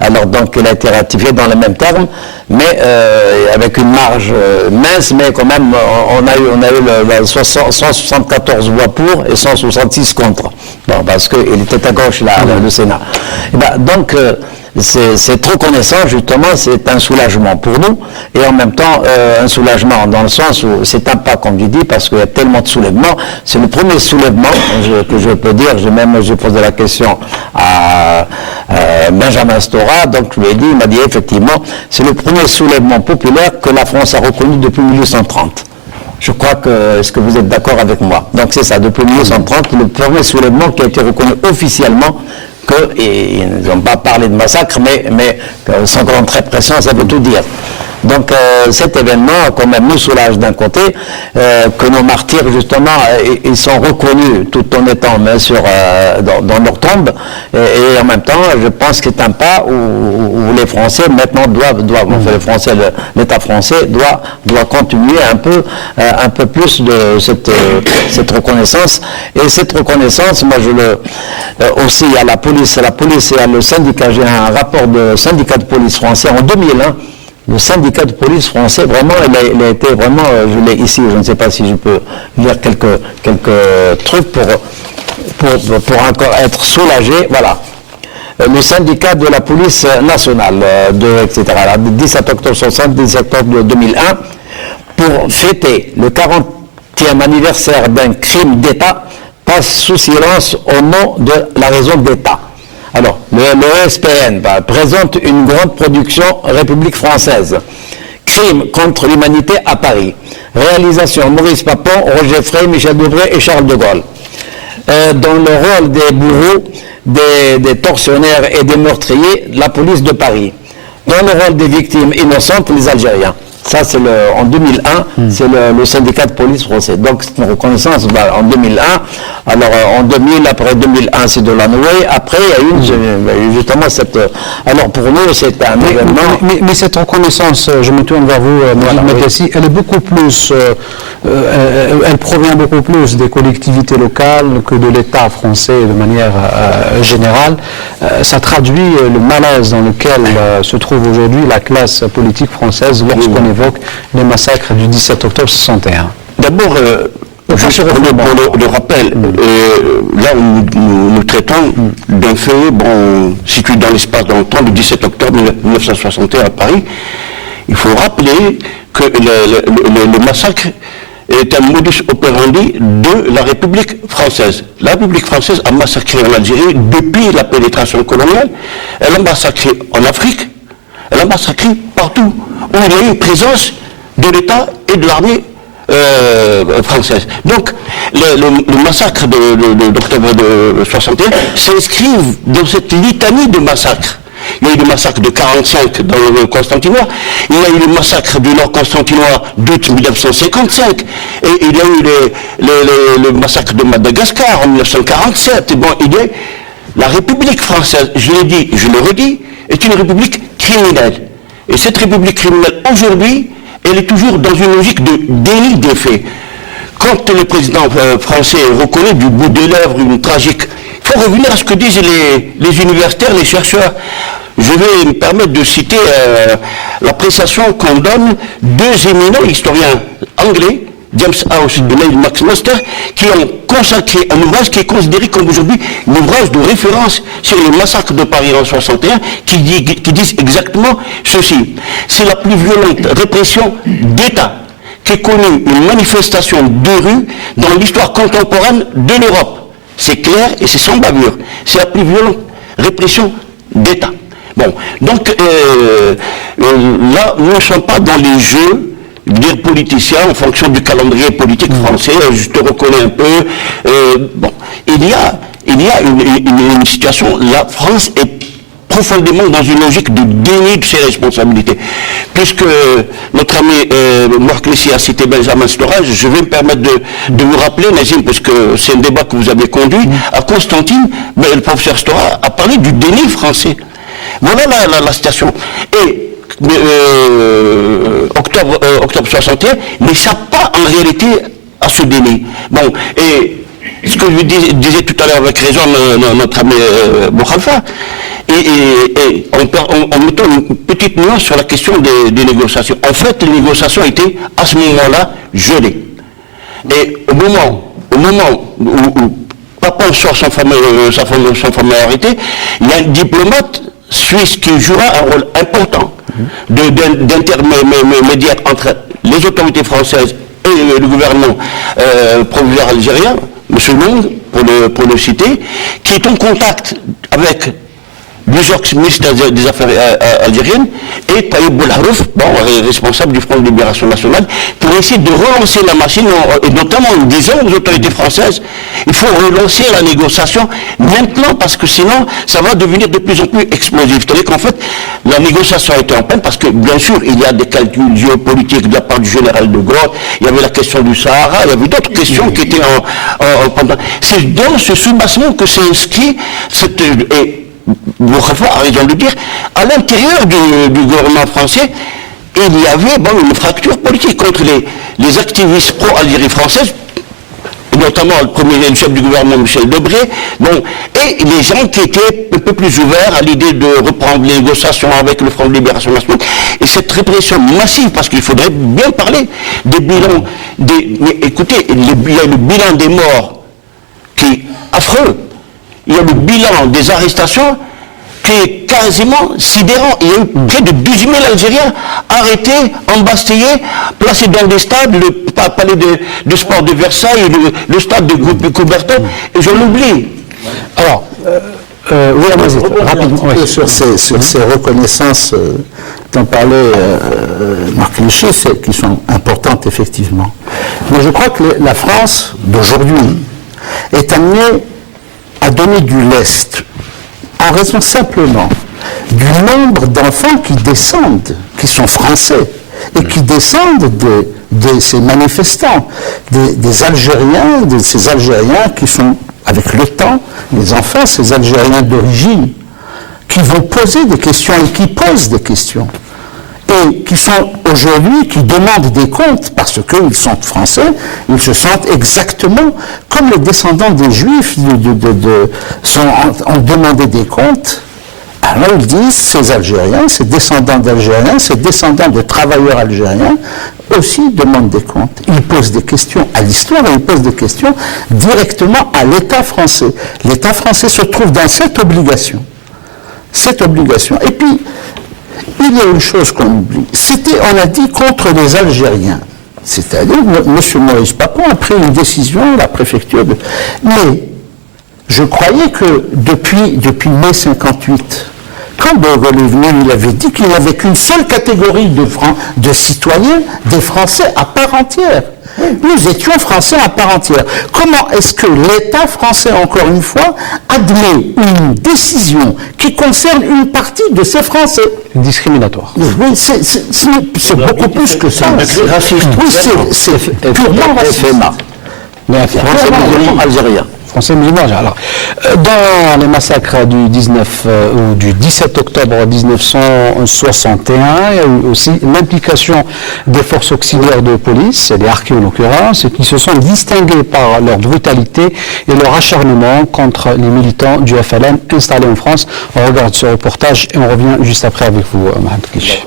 Alors donc elle a été ratifiée dans les mêmes termes, mais avec une marge mince, mais quand même on a eu 174 voix pour et 166 contre. Bon, parce qu'il était à gauche là, le Sénat. Et ben, donc cette reconnaissance, justement, c'est un soulagement pour nous, et en même temps, un soulagement dans le sens où c'est un pas, comme je dis, parce qu'il y a tellement de soulèvements. C'est le premier soulèvement que je peux dire. J'ai posé la question à Benjamin Stora, donc je lui ai dit, il m'a dit effectivement, c'est le premier soulèvement populaire que la France a reconnu depuis 1830. Je crois est-ce que vous êtes d'accord avec moi? Donc c'est ça, depuis 1830, le premier soulèvement qui a été reconnu officiellement, et ils n'ont pas parlé de massacre, mais sans grande répression, ça veut tout dire. Donc cet événement, quand même, nous soulage d'un côté, que nos martyrs, justement, ils sont reconnus tout en étant, bien sûr, dans leur tombe, et en même temps, je pense que c'est un pas où les Français, maintenant, doivent enfin les Français, l'État français doit continuer un peu plus de cette reconnaissance. Et cette reconnaissance, moi, aussi, il y a la police, il y a le syndicat, j'ai un rapport de syndicat de police français en 2001. Le syndicat de police français, vraiment, il a été vraiment, je l'ai ici, je ne sais pas si je peux lire quelques trucs pour encore être soulagé. Voilà. Le syndicat de la police nationale, etc. 17 octobre 60, 17 octobre 2001, pour fêter le 40e anniversaire d'un crime d'État, passe sous silence au nom de la raison d'État. Alors, le ESPN présente une grande production République française. Crime contre l'humanité à Paris. Réalisation Maurice Papon, Roger Frey, Michel Debré et Charles de Gaulle. Dans le rôle des bourreaux, des tortionnaires et des meurtriers, la police de Paris. Dans le rôle des victimes innocentes, les Algériens. Ça, c'est en 2001, c'est le syndicat de police français. Donc, c'est une reconnaissance en 2001. Alors, en 2000, après 2001, c'est Delanoë. Après, il y a eu justement cette... Alors, pour nous, c'est un événement... Mais cette reconnaissance, je me tourne vers vous, Métessi, elle est beaucoup plus... elle provient beaucoup plus des collectivités locales que de l'État français de manière générale. Ça traduit le malaise dans lequel se trouve aujourd'hui la classe politique française lorsqu'on évoque les massacres du 17 octobre 61. D'abord, juste pour le rappel, là nous traitons d'un fait situé dans l'espace, dans le temps, du 17 octobre 1961 à Paris. Il faut rappeler que le massacre est un modus operandi de la République française. La République française a massacré en Algérie depuis la pénétration coloniale. Elle a massacré en Afrique, Elle a massacré partout où il y a eu une présence de l'État et de l'armée française. Donc, le massacre d'octobre de 61 s'inscrivent dans cette litanie de massacres. Il y a eu le massacre de 45 dans le Constantinois, il y a eu le massacre du Nord Constantinois d'août 1955, et il y a eu le massacre de Madagascar en 1947. Et bon, il y a la République française, je l'ai dit, je le redis, est une république criminelle. Et cette république criminelle, aujourd'hui, elle est toujours dans une logique de déni des faits. Quand le président français reconnaît du bout des lèvres une tragique, il faut revenir à ce que disent les universitaires, les chercheurs. Je vais me permettre de citer l'appréciation qu'on donne deux éminents historiens anglais, James House et Neil Maxmaster, qui ont consacré un ouvrage qui est considéré comme aujourd'hui un ouvrage de référence sur le massacre de Paris en 61, qui disent exactement ceci. C'est la plus violente répression d'État qu'ait connue une manifestation de rue dans l'histoire contemporaine de l'Europe. C'est clair et c'est sans bavure. C'est la plus violente répression d'État. Bon, donc là, nous ne sommes pas dans les jeux dire politiciens en fonction du calendrier politique français. Je te reconnais un peu. Bon, il y a une situation. La France est profondément dans une logique de déni de ses responsabilités. Puisque notre ami Marc Lessy a cité Benjamin Stora, je vais me permettre de vous rappeler, Nazim, parce que c'est un débat que vous avez conduit, à Constantine, le professeur Stora a parlé du déni français. Voilà la situation. Et octobre 61 n'échappe pas en réalité à ce déni. Bon, et ce que je disais tout à l'heure avec raison notre ami Boukhalifa, et en mettant une petite nuance sur la question des négociations. En fait, les négociations étaient à ce moment-là gelées. Et au moment où Papon sort sa familiarité, il y a un diplomate suisse qui jouera un rôle important d'intermédiaire entre les autorités françaises et le gouvernement provisoire algérien, M. Long, pour le citer, qui est en contact avec le ministre des Affaires algériennes et Taïb Boulharouf, responsable du Front de Libération Nationale, pour essayer de relancer la machine, et notamment en disant aux autorités françaises, il faut relancer la négociation maintenant, parce que sinon, ça va devenir de plus en plus explosif. C'est-à-dire qu'en fait, la négociation a été en peine, parce que, bien sûr, il y a des calculs géopolitiques de la part du général de Gaulle, il y avait la question du Sahara, il y avait d'autres questions qui étaient c'est dans ce soubassement que s'est inscrit cette... Boukhalifa a raison de le dire, à l'intérieur du gouvernement français, il y avait une fracture politique entre les activistes pro-Algérie française, notamment le chef du gouvernement Michel Debré, et les gens qui étaient un peu plus ouverts à l'idée de reprendre les négociations avec le Front de Libération Nationale. Et cette répression massive, parce qu'il faudrait bien parler des bilans, mais écoutez, il y a le bilan des morts qui est affreux. Il y a le bilan des arrestations qui est quasiment sidérant. Il y a eu près de 12 000 Algériens arrêtés, embastillés, placés dans des stades, le palais de sport de Versailles, le stade de Coubertin, et je l'oublie. Alors, rapidement, sur ces reconnaissances dont parlait Marc Lessy, qui sont importantes effectivement. Mais je crois que la France d'aujourd'hui est amenée à donner du lest en raison simplement du nombre d'enfants qui descendent, qui sont français, et qui descendent de ces manifestants, des Algériens, de ces Algériens qui sont, avec le temps, les enfants, ces Algériens d'origine, qui vont poser des questions et qui posent des questions. Et qui sont aujourd'hui, qui demandent des comptes, parce qu'ils sont français, ils se sentent exactement comme les descendants des Juifs ont demandé des comptes. Alors ils disent, ces Algériens, ces descendants d'Algériens, ces descendants de travailleurs algériens, aussi demandent des comptes. Ils posent des questions à l'histoire et ils posent des questions directement à l'État français. L'État français se trouve dans cette obligation. Cette obligation. Et puis, il y a une chose qu'on oublie, on a dit contre les Algériens, c'est-à-dire M. Maurice Papon a pris une décision, la préfecture mais je croyais que depuis mai 58, Quand De Gaulle est venu, il avait dit qu'il n'y avait qu'une seule catégorie de citoyens, des Français à part entière. Nous étions Français à part entière. Comment est-ce que l'État français, encore une fois, admet une décision qui concerne une partie de ces Français? Discriminatoire. Oui, c'est beaucoup plus que ça. C'est raciste. Oui, c'est purement raciste. FMA. Français musulmans algériens. Français musulmans. Alors, dans les massacres du 17 octobre 1961, il y a eu aussi l'implication des forces auxiliaires de police, des harkis en l'occurrence, qui se sont distingués par leur brutalité et leur acharnement contre les militants du FLN installés en France. On regarde ce reportage et on revient juste après avec vous, Mohamed Kish.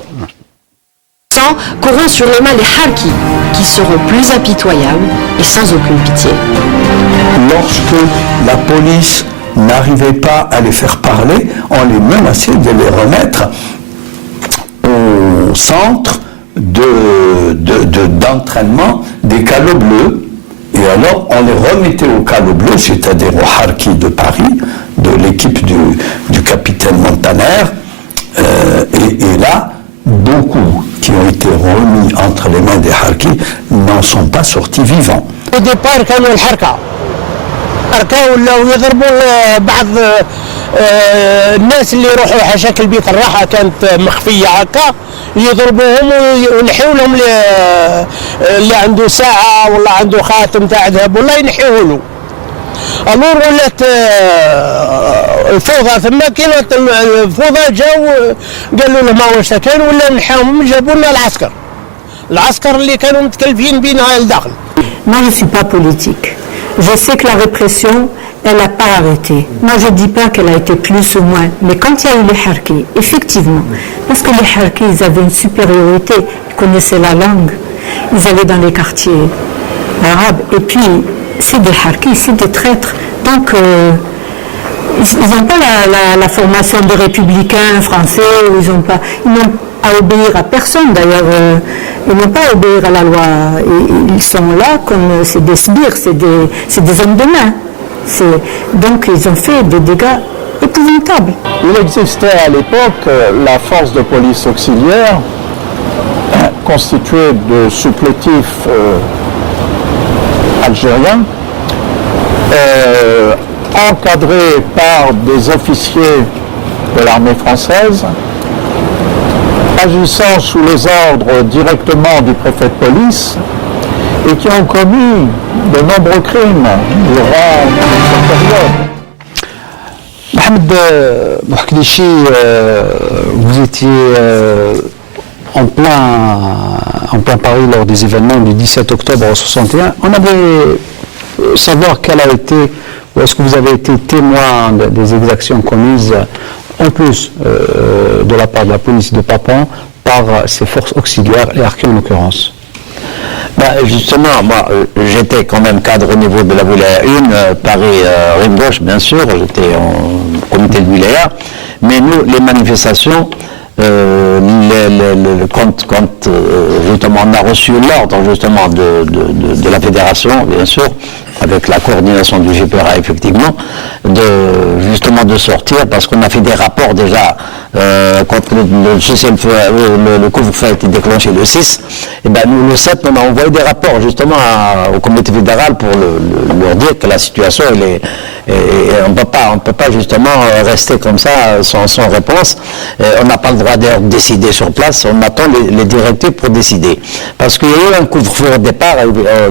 Courant sur les mains les harkis, qui seront plus impitoyables et sans aucune pitié. Lorsque la police n'arrivait pas à les faire parler, on les menaçait de les remettre au centre d'entraînement des calots bleus. Et alors, on les remettait au calot bleu, c'est-à-dire aux harkis de Paris, de l'équipe du capitaine Montaner. Et là, beaucoup qui ont été remis entre les mains des harkis n'en sont pas sortis vivants. Au départ, كانوا الحركة ولاو يضربوا بعض الناس اللي يروحوا حاشاك البيت الراحة كانت مخفية هكا يضربوهم وينحيوا لهم اللي عنده ساعة والله عنده خاتم تاع ذهب والله ينحيوه له. الور ولات الفوضى ثم كانت الفوضى جاو قالوا له ما واش كان ولا نحاهم جابوا لنا العسكر اللي كانوا متكلفين بينا الداخل. Moi je ne suis pas politique. Je sais que la répression, elle n'a pas arrêté. Moi je ne dis pas qu'elle a été plus ou moins. Mais quand il y a eu les harkis, effectivement, parce que les harkis, ils avaient une supériorité, ils connaissaient la langue, ils allaient dans les quartiers arabes. Et puis, c'est des harkis, c'est des traîtres. Donc, ils n'ont pas la formation de républicains français, ils n'ont à obéir à personne d'ailleurs, ils n'ont pas à obéir à la loi. Ils sont là comme c'est des sbires, c'est des hommes de main. Donc ils ont fait des dégâts épouvantables. Il existait à l'époque la force de police auxiliaire constituée de supplétifs algériens encadrés par des officiers de l'armée française agissant sous les ordres directement du préfet de police et qui ont commis de nombreux crimes durant cette période. Mohamed Bouhklichi, vous étiez en plein Paris lors des événements du 17 octobre 61. On aimerait savoir quelle a été, ou est-ce que vous avez été témoin des exactions commises en plus de la part de la police de Papan par ses forces auxiliaires, les harkis en l'occurrence. Justement, moi, j'étais quand même cadre au niveau de la Wilaya 1, Paris, rive gauche, bien sûr, j'étais en comité de Wilaya, mais nous, les manifestations, quand justement on a reçu l'ordre justement de la fédération, bien sûr, avec la coordination du GPRA effectivement, justement de sortir, parce qu'on a fait des rapports déjà quand le couvre-feu a été déclenché le 6, et ben nous le 7 on a envoyé des rapports justement au comité fédéral pour leur dire que la situation elle est, et on peut pas justement rester comme ça sans réponse. On n'a pas le droit d'ailleurs de décider sur place, on attend les directives pour décider. Parce qu'il y a eu un couvre-feu au départ,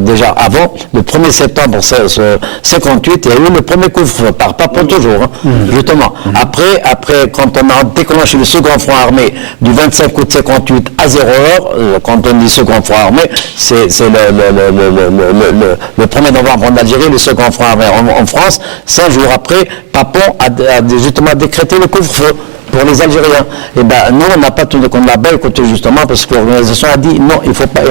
déjà avant, le 1er septembre 58, il y a eu le premier couvre-feu, pas pour toujours, hein, justement. Après, quand on a déclenché le second front armé du 25 août 58 à 0h, quand on dit second front armé, c'est le 1er novembre en Algérie, le second front armé en France. 5 jours après, Papon a justement décrété le couvre-feu pour les Algériens. Et ben nous on n'a pas tout qu'on l'a boycotté justement parce que l'organisation a dit non, il faut pas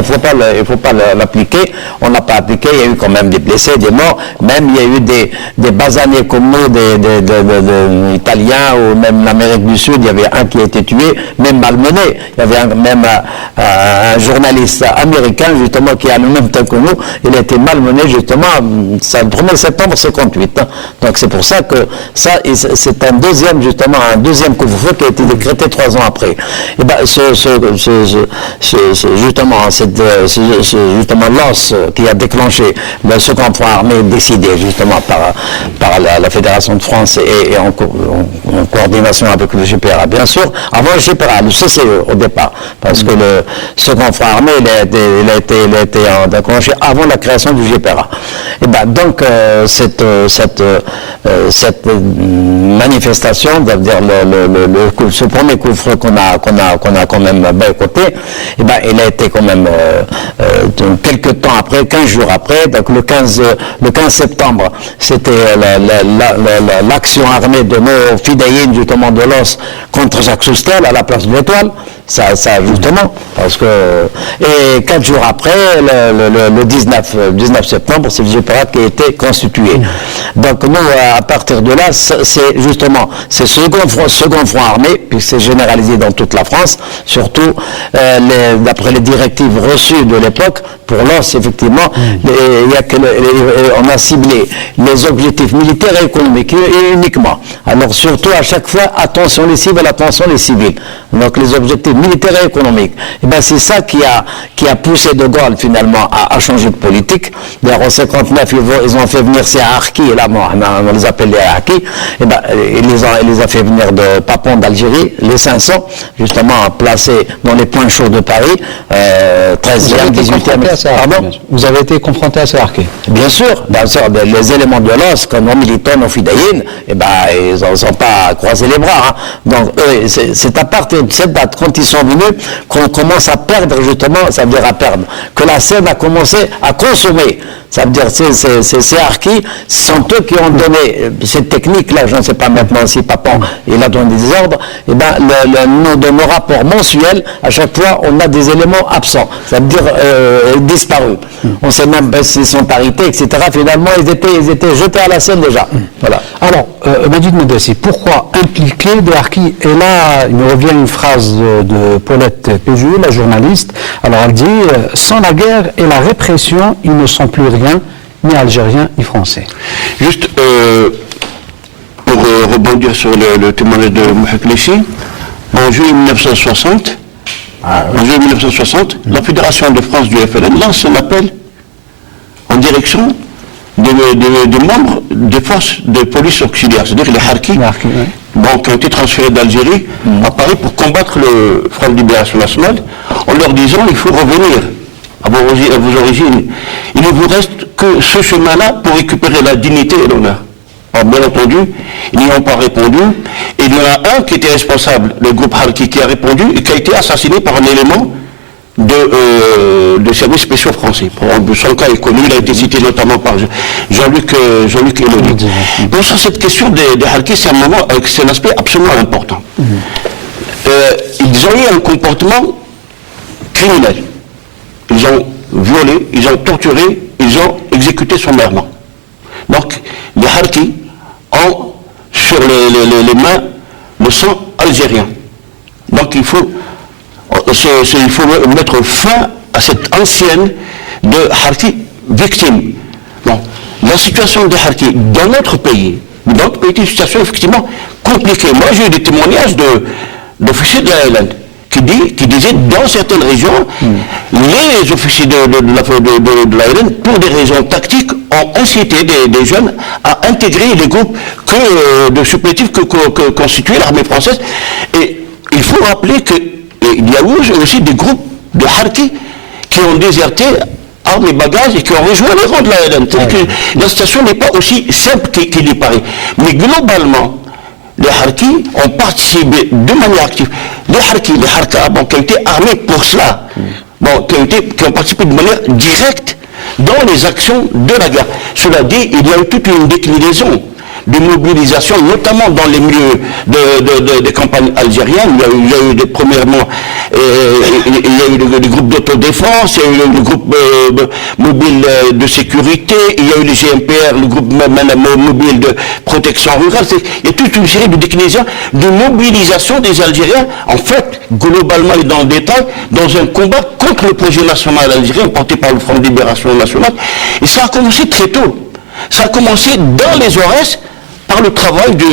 l'appliquer. On n'a pas appliqué, il y a eu quand même des blessés, des morts, même il y a eu des basanés comme nous, des Italiens ou même l'Amérique du Sud, il y avait un qui a été tué, même malmené. Il y avait même un journaliste américain justement qui a le même temps que nous, il a été malmené justement le 1er septembre 58. Hein. Donc c'est pour ça que ça c'est un deuxième couvre-feu couvre-feu qui a été décrété 3 ans après. Et ben, justement l'OS qui a déclenché le second front armé décidé justement par la Fédération de France et en coordination avec le GPRA, bien sûr, avant le GPRA, le CCE au départ, parce que le second front armé il a été déclenché avant la création du GPRA. Et ben, donc cette manifestation, c'est-à-dire ce premier coup-de-feu qu'on a quand même boycotté, et ben, il a été quand même quelques temps après, 15 jours après, donc le 15 septembre, c'était l'action armée de nos fidèles du commando de l'OS contre Jacques Soustel à la place de l'Étoile. Ça justement, parce que... Et 4 jours après, le 19 septembre, c'est le GPRA qui a été constitué. Donc nous, à partir de là, c'est justement ce second front armé, puis c'est généralisé dans toute la France, surtout d'après les directives reçues de l'époque, pour l'OS, effectivement, on a ciblé les objectifs militaires et économiques uniquement. Alors surtout, à chaque fois, attention les cibles, attention les civils. Donc les objectifs militaires et économiques. Et ben c'est ça qui a poussé De Gaulle finalement à changer de politique. D'ailleurs en 59 ils ont fait venir ces harkis, là on les appelle les harkis. Et ben il les a fait venir de Papon d'Algérie, les 500, justement placés dans les points chauds de Paris, 13e, 18e. Pardon ? Vous avez été confronté à ces harkis? Bien sûr, les éléments de l'OS, comme nos militants, nos fidèles, et ben ils n'en sont pas croisés les bras. Hein. Donc eux, c'est à partir de cette date, quand ils sont venus, qu'on commence à perdre justement, ça veut dire à perdre, que la scène a commencé à consommer. Ça veut dire ces harkis sont eux qui ont donné cette technique-là, je ne sais pas maintenant si Papon il a donné des ordres, et ben dans nos rapports mensuels, à chaque fois on a des éléments absents, ça veut dire disparus. On ne sait même pas s'ils sont parités, etc. Finalement ils étaient jetés à la scène déjà. Voilà. Alors, Majid Moudessi, pourquoi impliquer des harkis? Et là, il me revient une phrase de Paulette Péju, la journaliste. Alors elle dit, sans la guerre et la répression, ils ne sont plus rien, ni algériens, ni français. Juste pour rebondir sur le témoignage de Mohamed Lessi, en juillet 1960, la Fédération de France du FLN lance un appel en direction des membres des forces de police auxiliaires, c'est-à-dire les harkis, qui ont été transférés d'Algérie à Paris pour combattre le Front de Libération Nationale, en leur disant il faut revenir à vos origines. Il ne vous reste que ce chemin-là pour récupérer la dignité et l'honneur. Alors, bien entendu, ils n'y ont pas répondu, et il y en a un qui était responsable, le groupe harki, qui a répondu et qui a été assassiné par un élément de services spéciaux français. Son cas est connu, il a été cité notamment par Jean-Luc Eloni. Pour ça, cette question des harkis, c'est un aspect absolument important. Ils ont eu un comportement criminel. Ils ont violé, ils ont torturé, ils ont exécuté sommairement. Donc, les harkis ont sur les mains le sang algérien. Donc, il faut mettre fin à cette ancienne de harkis victimes. Bon, la situation des harkis dans notre pays est une situation effectivement compliquée. Moi, j'ai eu des témoignages d'officiers de la LN qui disaient dans certaines régions, les officiers de la LN, pour des raisons tactiques, ont incité des jeunes à intégrer les groupes de supplétifs que constituait l'armée française. Et il faut rappeler qu'il y a eu aussi des groupes de harkis qui ont déserté armes et bagages et qui ont rejoint les rangs de la LN. La situation n'est pas aussi simple qu'il y paraît. Mais globalement, les harkis ont participé de manière active. Les harkis, les harkas, qui ont été armés pour cela, qui ont participé de manière directe dans les actions de la guerre. Cela dit, il y a eu toute une déclinaison de mobilisation, notamment dans les milieux des campagnes algériennes. Il y a eu premièrement, il y a eu des groupes d'autodéfense, il y a eu le groupe mobile de sécurité, il y a eu les GMPR, le groupe mobile de protection rurale. Il y a toute une série de déclinaisons de mobilisation des Algériens, en fait, globalement et dans le détail, dans un combat contre le projet national algérien porté par le Front de Libération Nationale. Et ça a commencé très tôt. Ça a commencé dans les ORS, par le travail de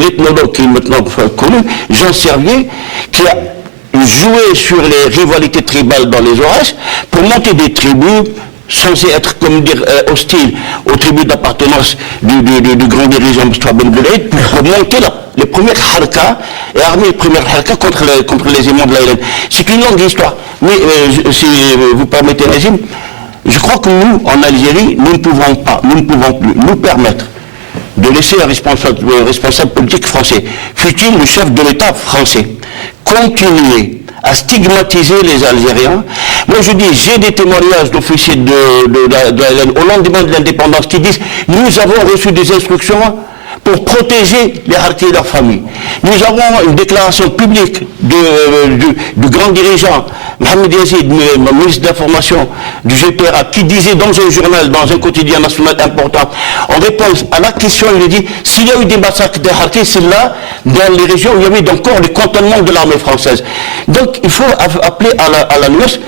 l'ethnologue qui est maintenant connu, Jean Servier, qui a joué sur les rivalités tribales dans les Aurès pour monter des tribus censées être, comme dire, hostiles aux tribus d'appartenance du grand dirigeant Moustapha Ben Boulaïd, pour monter les premières harkas et armer les premières harkas contre les aimants de la LN. C'est une longue histoire. Mais si vous permettez, Nazim, je crois que nous, en Algérie, nous ne pouvons plus nous permettre de laisser un responsable politique français, fut-il le chef de l'État français, continuer à stigmatiser les Algériens. Moi je dis, j'ai des témoignages d'officiers de la LN au lendemain de l'indépendance qui disent « Nous avons reçu des instructions pour protéger les Harkis et leurs familles. » Nous avons une déclaration publique du grand dirigeant Mohamed Yazid, ministre de l'Information du GPRA, qui disait dans un journal, dans un quotidien national important, en réponse à la question, il dit « S'il y a eu des massacres des Harkis, c'est là, dans les régions où il y avait encore les cantonnements de l'armée française. » Donc il faut appeler à la nuance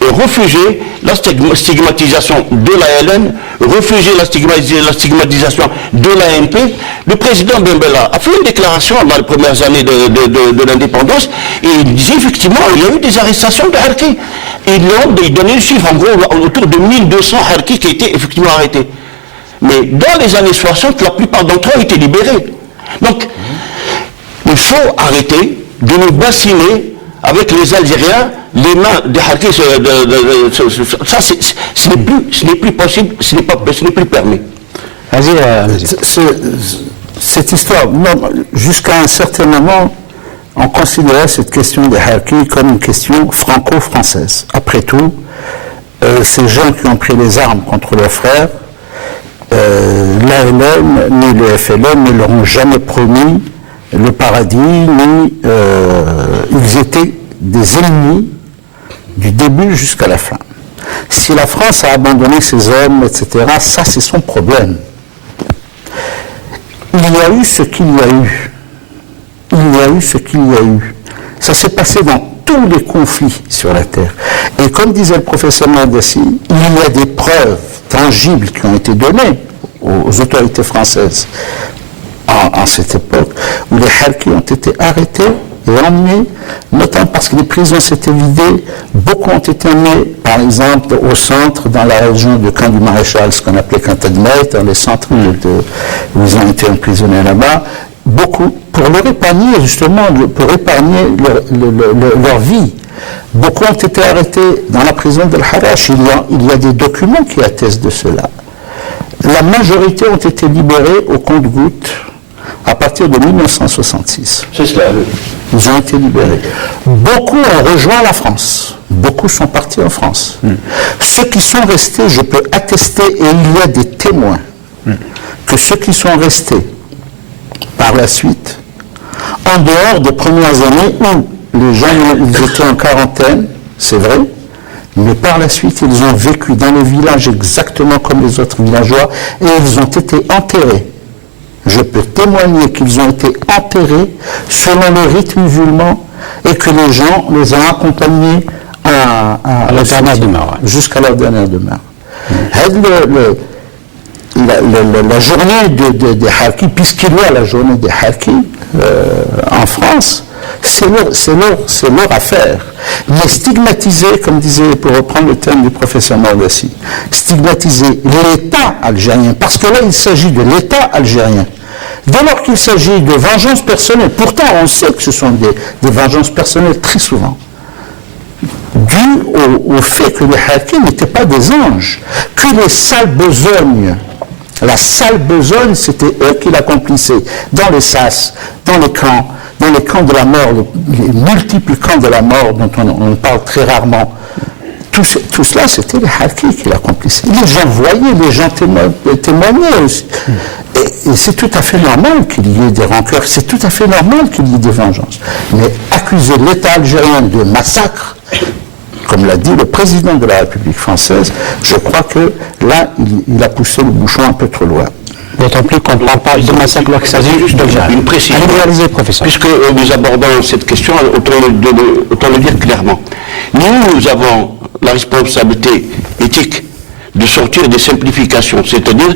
et refuser la stigmatisation de la LN, refuser la stigmatisation de l'ANP. Le président Ben Bella a fait une déclaration dans les premières années de l'indépendance et il disait effectivement il y a eu des arrestations de Harkis. Il donnait le chiffre en gros autour de 1200 Harkis qui étaient effectivement arrêtés. Mais dans les années 60, la plupart d'entre eux ont été libérés. Donc, il faut arrêter de nous bassiner avec les Algériens, les mains des Harkis, ça ce n'est plus possible, ce n'est plus permis. Cette histoire, jusqu'à un certain moment, on considérait cette question des Harkis comme une question franco-française. Après tout, ces gens qui ont pris les armes contre leurs frères, l'ALN ni le FLN ne leur ont jamais promis le paradis, ni ils étaient des ennemis du début jusqu'à la fin. Si la France a abandonné ses hommes, etc., ça c'est son problème. Il y a eu ce qu'il y a eu. Il y a eu ce qu'il y a eu. Ça s'est passé dans tous les conflits sur la Terre. Et comme disait le professeur Mardassi, il y a des preuves tangibles qui ont été données aux autorités françaises en cette époque, où les Harkis ont été arrêtés et emmenés, notamment parce que les prisons s'étaient vidées, beaucoup ont été emmenés, par exemple, au centre, dans la région de Camp du Maréchal, ce qu'on appelait Camp Admet, dans les centres où ils ont été emprisonnés là-bas, beaucoup, pour leur épargner, justement, pour épargner leur vie. Beaucoup ont été arrêtés dans la prison de l'Harash. Il y a des documents qui attestent de cela. La majorité ont été libérés au compte-gouttes à partir de 1966. C'est cela, oui. Ils ont été libérés. Beaucoup ont rejoint la France. Beaucoup sont partis en France. Ceux qui sont restés, je peux attester, et il y a des témoins, que ceux qui sont restés par la suite, en dehors des premières années où les gens ils étaient en quarantaine, c'est vrai, mais par la suite, ils ont vécu dans les villages exactement comme les autres villageois et ils ont été enterrés. Je peux témoigner qu'ils ont été enterrés selon le rite musulman et que les gens les ont accompagnés à leur dernière demeure. Jusqu'à leur dernière demeure. La journée des Harkis, puisqu'il y a la journée des Harkis en France, c'est leur affaire. Mais stigmatiser, comme disait, pour reprendre le terme du professeur Mardassi, stigmatiser l'État algérien, parce que là il s'agit de l'État algérien. Dès lors qu'il s'agit de vengeance personnelle, pourtant on sait que ce sont des vengeances personnelles très souvent, dues au fait que les Harkis n'étaient pas des anges, que les sales besognes, la sale besogne, c'était eux qui l'accomplissaient, dans les sas, dans les camps de la mort, les multiples camps de la mort dont on parle très rarement. Tout cela, c'était les Harkis qui l'accomplissaient. Les gens voyaient, les gens témoignaient aussi. Et c'est tout à fait normal qu'il y ait des rancœurs, c'est tout à fait normal qu'il y ait des vengeances. Mais accuser l'État algérien de massacre, comme l'a dit le président de la République française, je crois que là, il a poussé le bouchon un peu trop loin. D'autant plus qu'on parle de massacre alors que ça vient juste de une précision. Réaliser, professeur. Puisque nous abordons cette question, autant le dire clairement. Nous avons la responsabilité éthique de sortir des simplifications, c'est-à-dire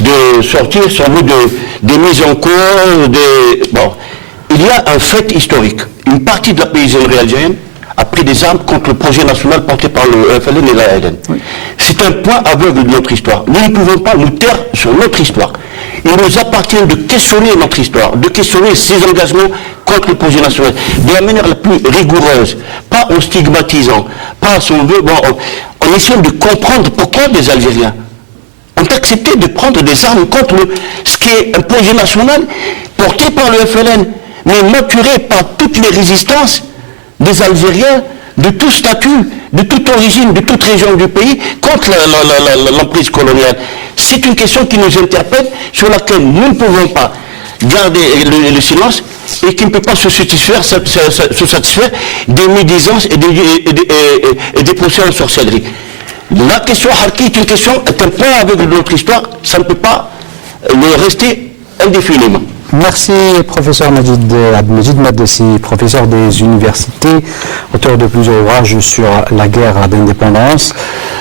de sortir sans doute des mises en cause, bon. Il y a un fait historique. Une partie de la paysannerie algérienne a pris des armes contre le projet national porté par le FLN et l'ALN. Oui. C'est un point aveugle de notre histoire. Nous ne pouvons pas nous taire sur notre histoire. Il nous appartient de questionner notre histoire, de questionner ses engagements contre le projet national, de la manière la plus rigoureuse, pas en stigmatisant, pas en essayant de comprendre pourquoi des Algériens ont accepté de prendre des armes contre ce qui est un projet national porté par le FLN, mais maturé par toutes les résistances des Algériens de tout statut, de toute origine, de toute région du pays, contre l'emprise coloniale. C'est une question qui nous interpelle, sur laquelle nous ne pouvons pas garder le silence et qui ne peut pas se satisfaire des médisances et des procès en sorcellerie. La question harki est un point aveugle de notre histoire, ça ne peut pas rester indéfiniment. Merci, professeur Majid Maddessi, professeur des universités, auteur de plusieurs ouvrages sur la guerre d'indépendance.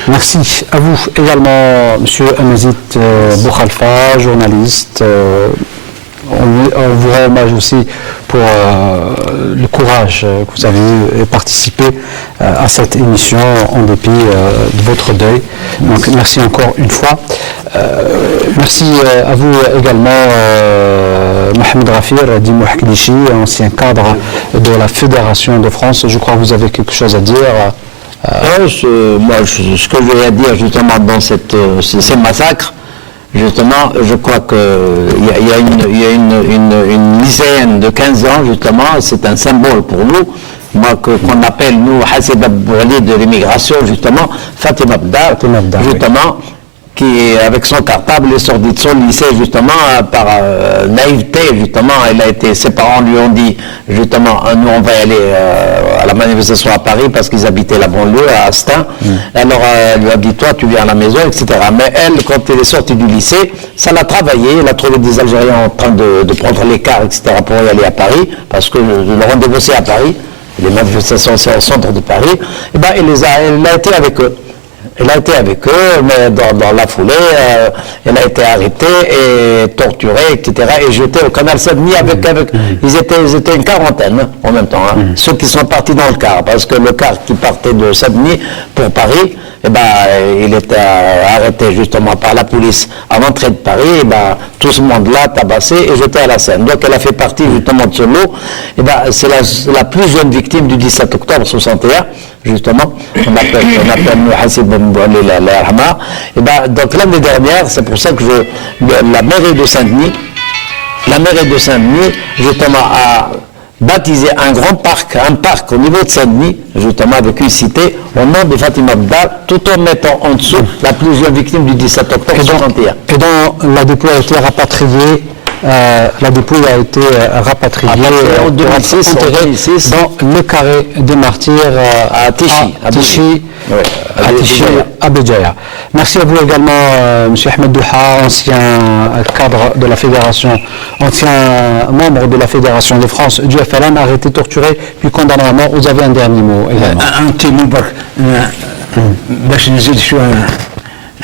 Merci à vous également, monsieur Amazit Boukhalfa, journaliste. On vous rend hommage aussi pour le courage que vous avez eu et participé à cette émission en dépit de votre deuil. Donc merci encore une fois. Merci à vous également, Mohamed Rafir Dimouhkilichi, ancien cadre de la Fédération de France. Je crois que vous avez quelque chose à dire. Moi, ce que je vais dire justement dans ces massacres, justement, je crois qu'il y a une lycéenne de 15 ans, justement, c'est un symbole pour nous, moi qu'on appelle, nous, Hassib Abouali de l'immigration, justement, Fatima Abdar, justement, qui, avec son cartable, est sorti de son lycée, justement, par naïveté, justement, ses parents lui ont dit, justement, nous, on va y aller à la manifestation à Paris, parce qu'ils habitaient la banlieue, à Astin. Alors, elle lui a dit, toi, tu viens à la maison, etc. Mais elle, quand elle est sortie du lycée, ça l'a travaillé, elle a trouvé des Algériens en train de prendre l'écart, etc., pour y aller à Paris, parce que le rendez-vous, c'est à Paris, les manifestations, c'est au centre de Paris, et ben, elle a été avec eux. Elle a été avec eux, mais dans la foulée, elle a été arrêtée et torturée, etc. et jetée au canal Saint-Denis avec ils étaient une quarantaine en même temps, ceux qui sont partis dans le car, parce que le car qui partait de Saint-Denis pour Paris, eh ben, il était arrêté justement par la police à l'entrée de Paris, et ben, tout ce monde-là tabassé et jeté à la Seine. Donc elle a fait partie justement de ce lot. Et ben, c'est la plus jeune victime du 17 octobre 61, justement. On appelle nous Hassib Mbouali l'Arhama. Et ben, donc l'année dernière, c'est pour ça que la mairie de Saint-Denis, justement, a baptisé un parc au niveau de Saint-Denis, justement avec une cité, au nom de Fatima Abdar, tout en mettant en dessous la plus jeune victime du 17 octobre 61. Et donc la dépouille a été rapatriée. En 2006, dans le carré des martyrs à Tichy, à Béjaïa. Merci à vous également, M. Ahmed Douha, ancien cadre de la Fédération, ancien membre de la Fédération de France du FLN, arrêté, torturé, puis condamné à mort. Vous avez un dernier mot également. Un petit mot, باش نزيد شويه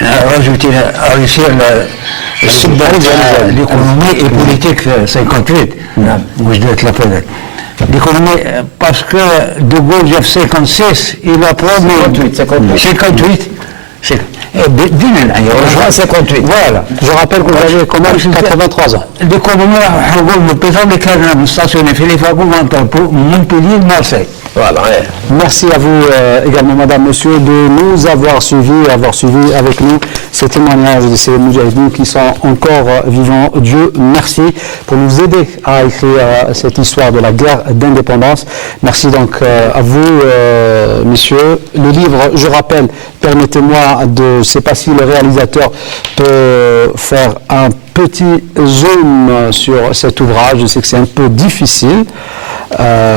رجعت الى l'économie et politique 58 وجدت لافيدات l'économie parce que De Gaulle en 56 il a promis 58 Voilà. Je rappelle que vous avez quand même 83 ans. L'économie, le pétrole est quand même stationné, fait les fagots pour Montpellier, Marseille. Voilà. Merci à vous également, madame, monsieur, de nous avoir suivis avec nous ces témoignages de ces moudjahidines qui sont encore vivants. Dieu merci pour nous aider à écrire cette histoire de la guerre d'indépendance. Merci donc à vous, messieurs. Le livre, je rappelle, permettez-moi de, je ne sais pas si le réalisateur peut faire un petit zoom sur cet ouvrage, je sais que c'est un peu difficile.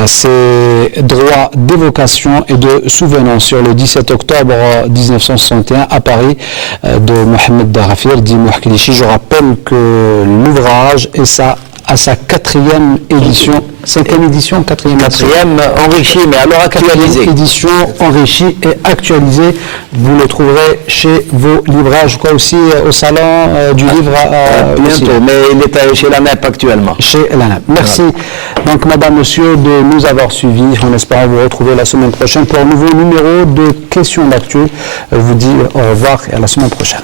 C'est Droit d'évocation et de souvenance sur le 17 octobre 1961 à Paris de Mohamed Rafir Dimouhkilichi. Je rappelle que l'ouvrage et sa à sa 4e édition. 5e édition, 4e édition. 4e enrichi, mais alors actualisé. Édition enrichie et actualisée. Vous le trouverez chez vos libraires, je crois aussi au salon du livre. Bientôt, aussi. mais il est chez la NEP actuellement. Chez la NEP. Merci. Donc, madame, monsieur, de nous avoir suivis. On espère vous retrouver la semaine prochaine pour un nouveau numéro de Questions d'actu. Je vous dis au revoir et à la semaine prochaine.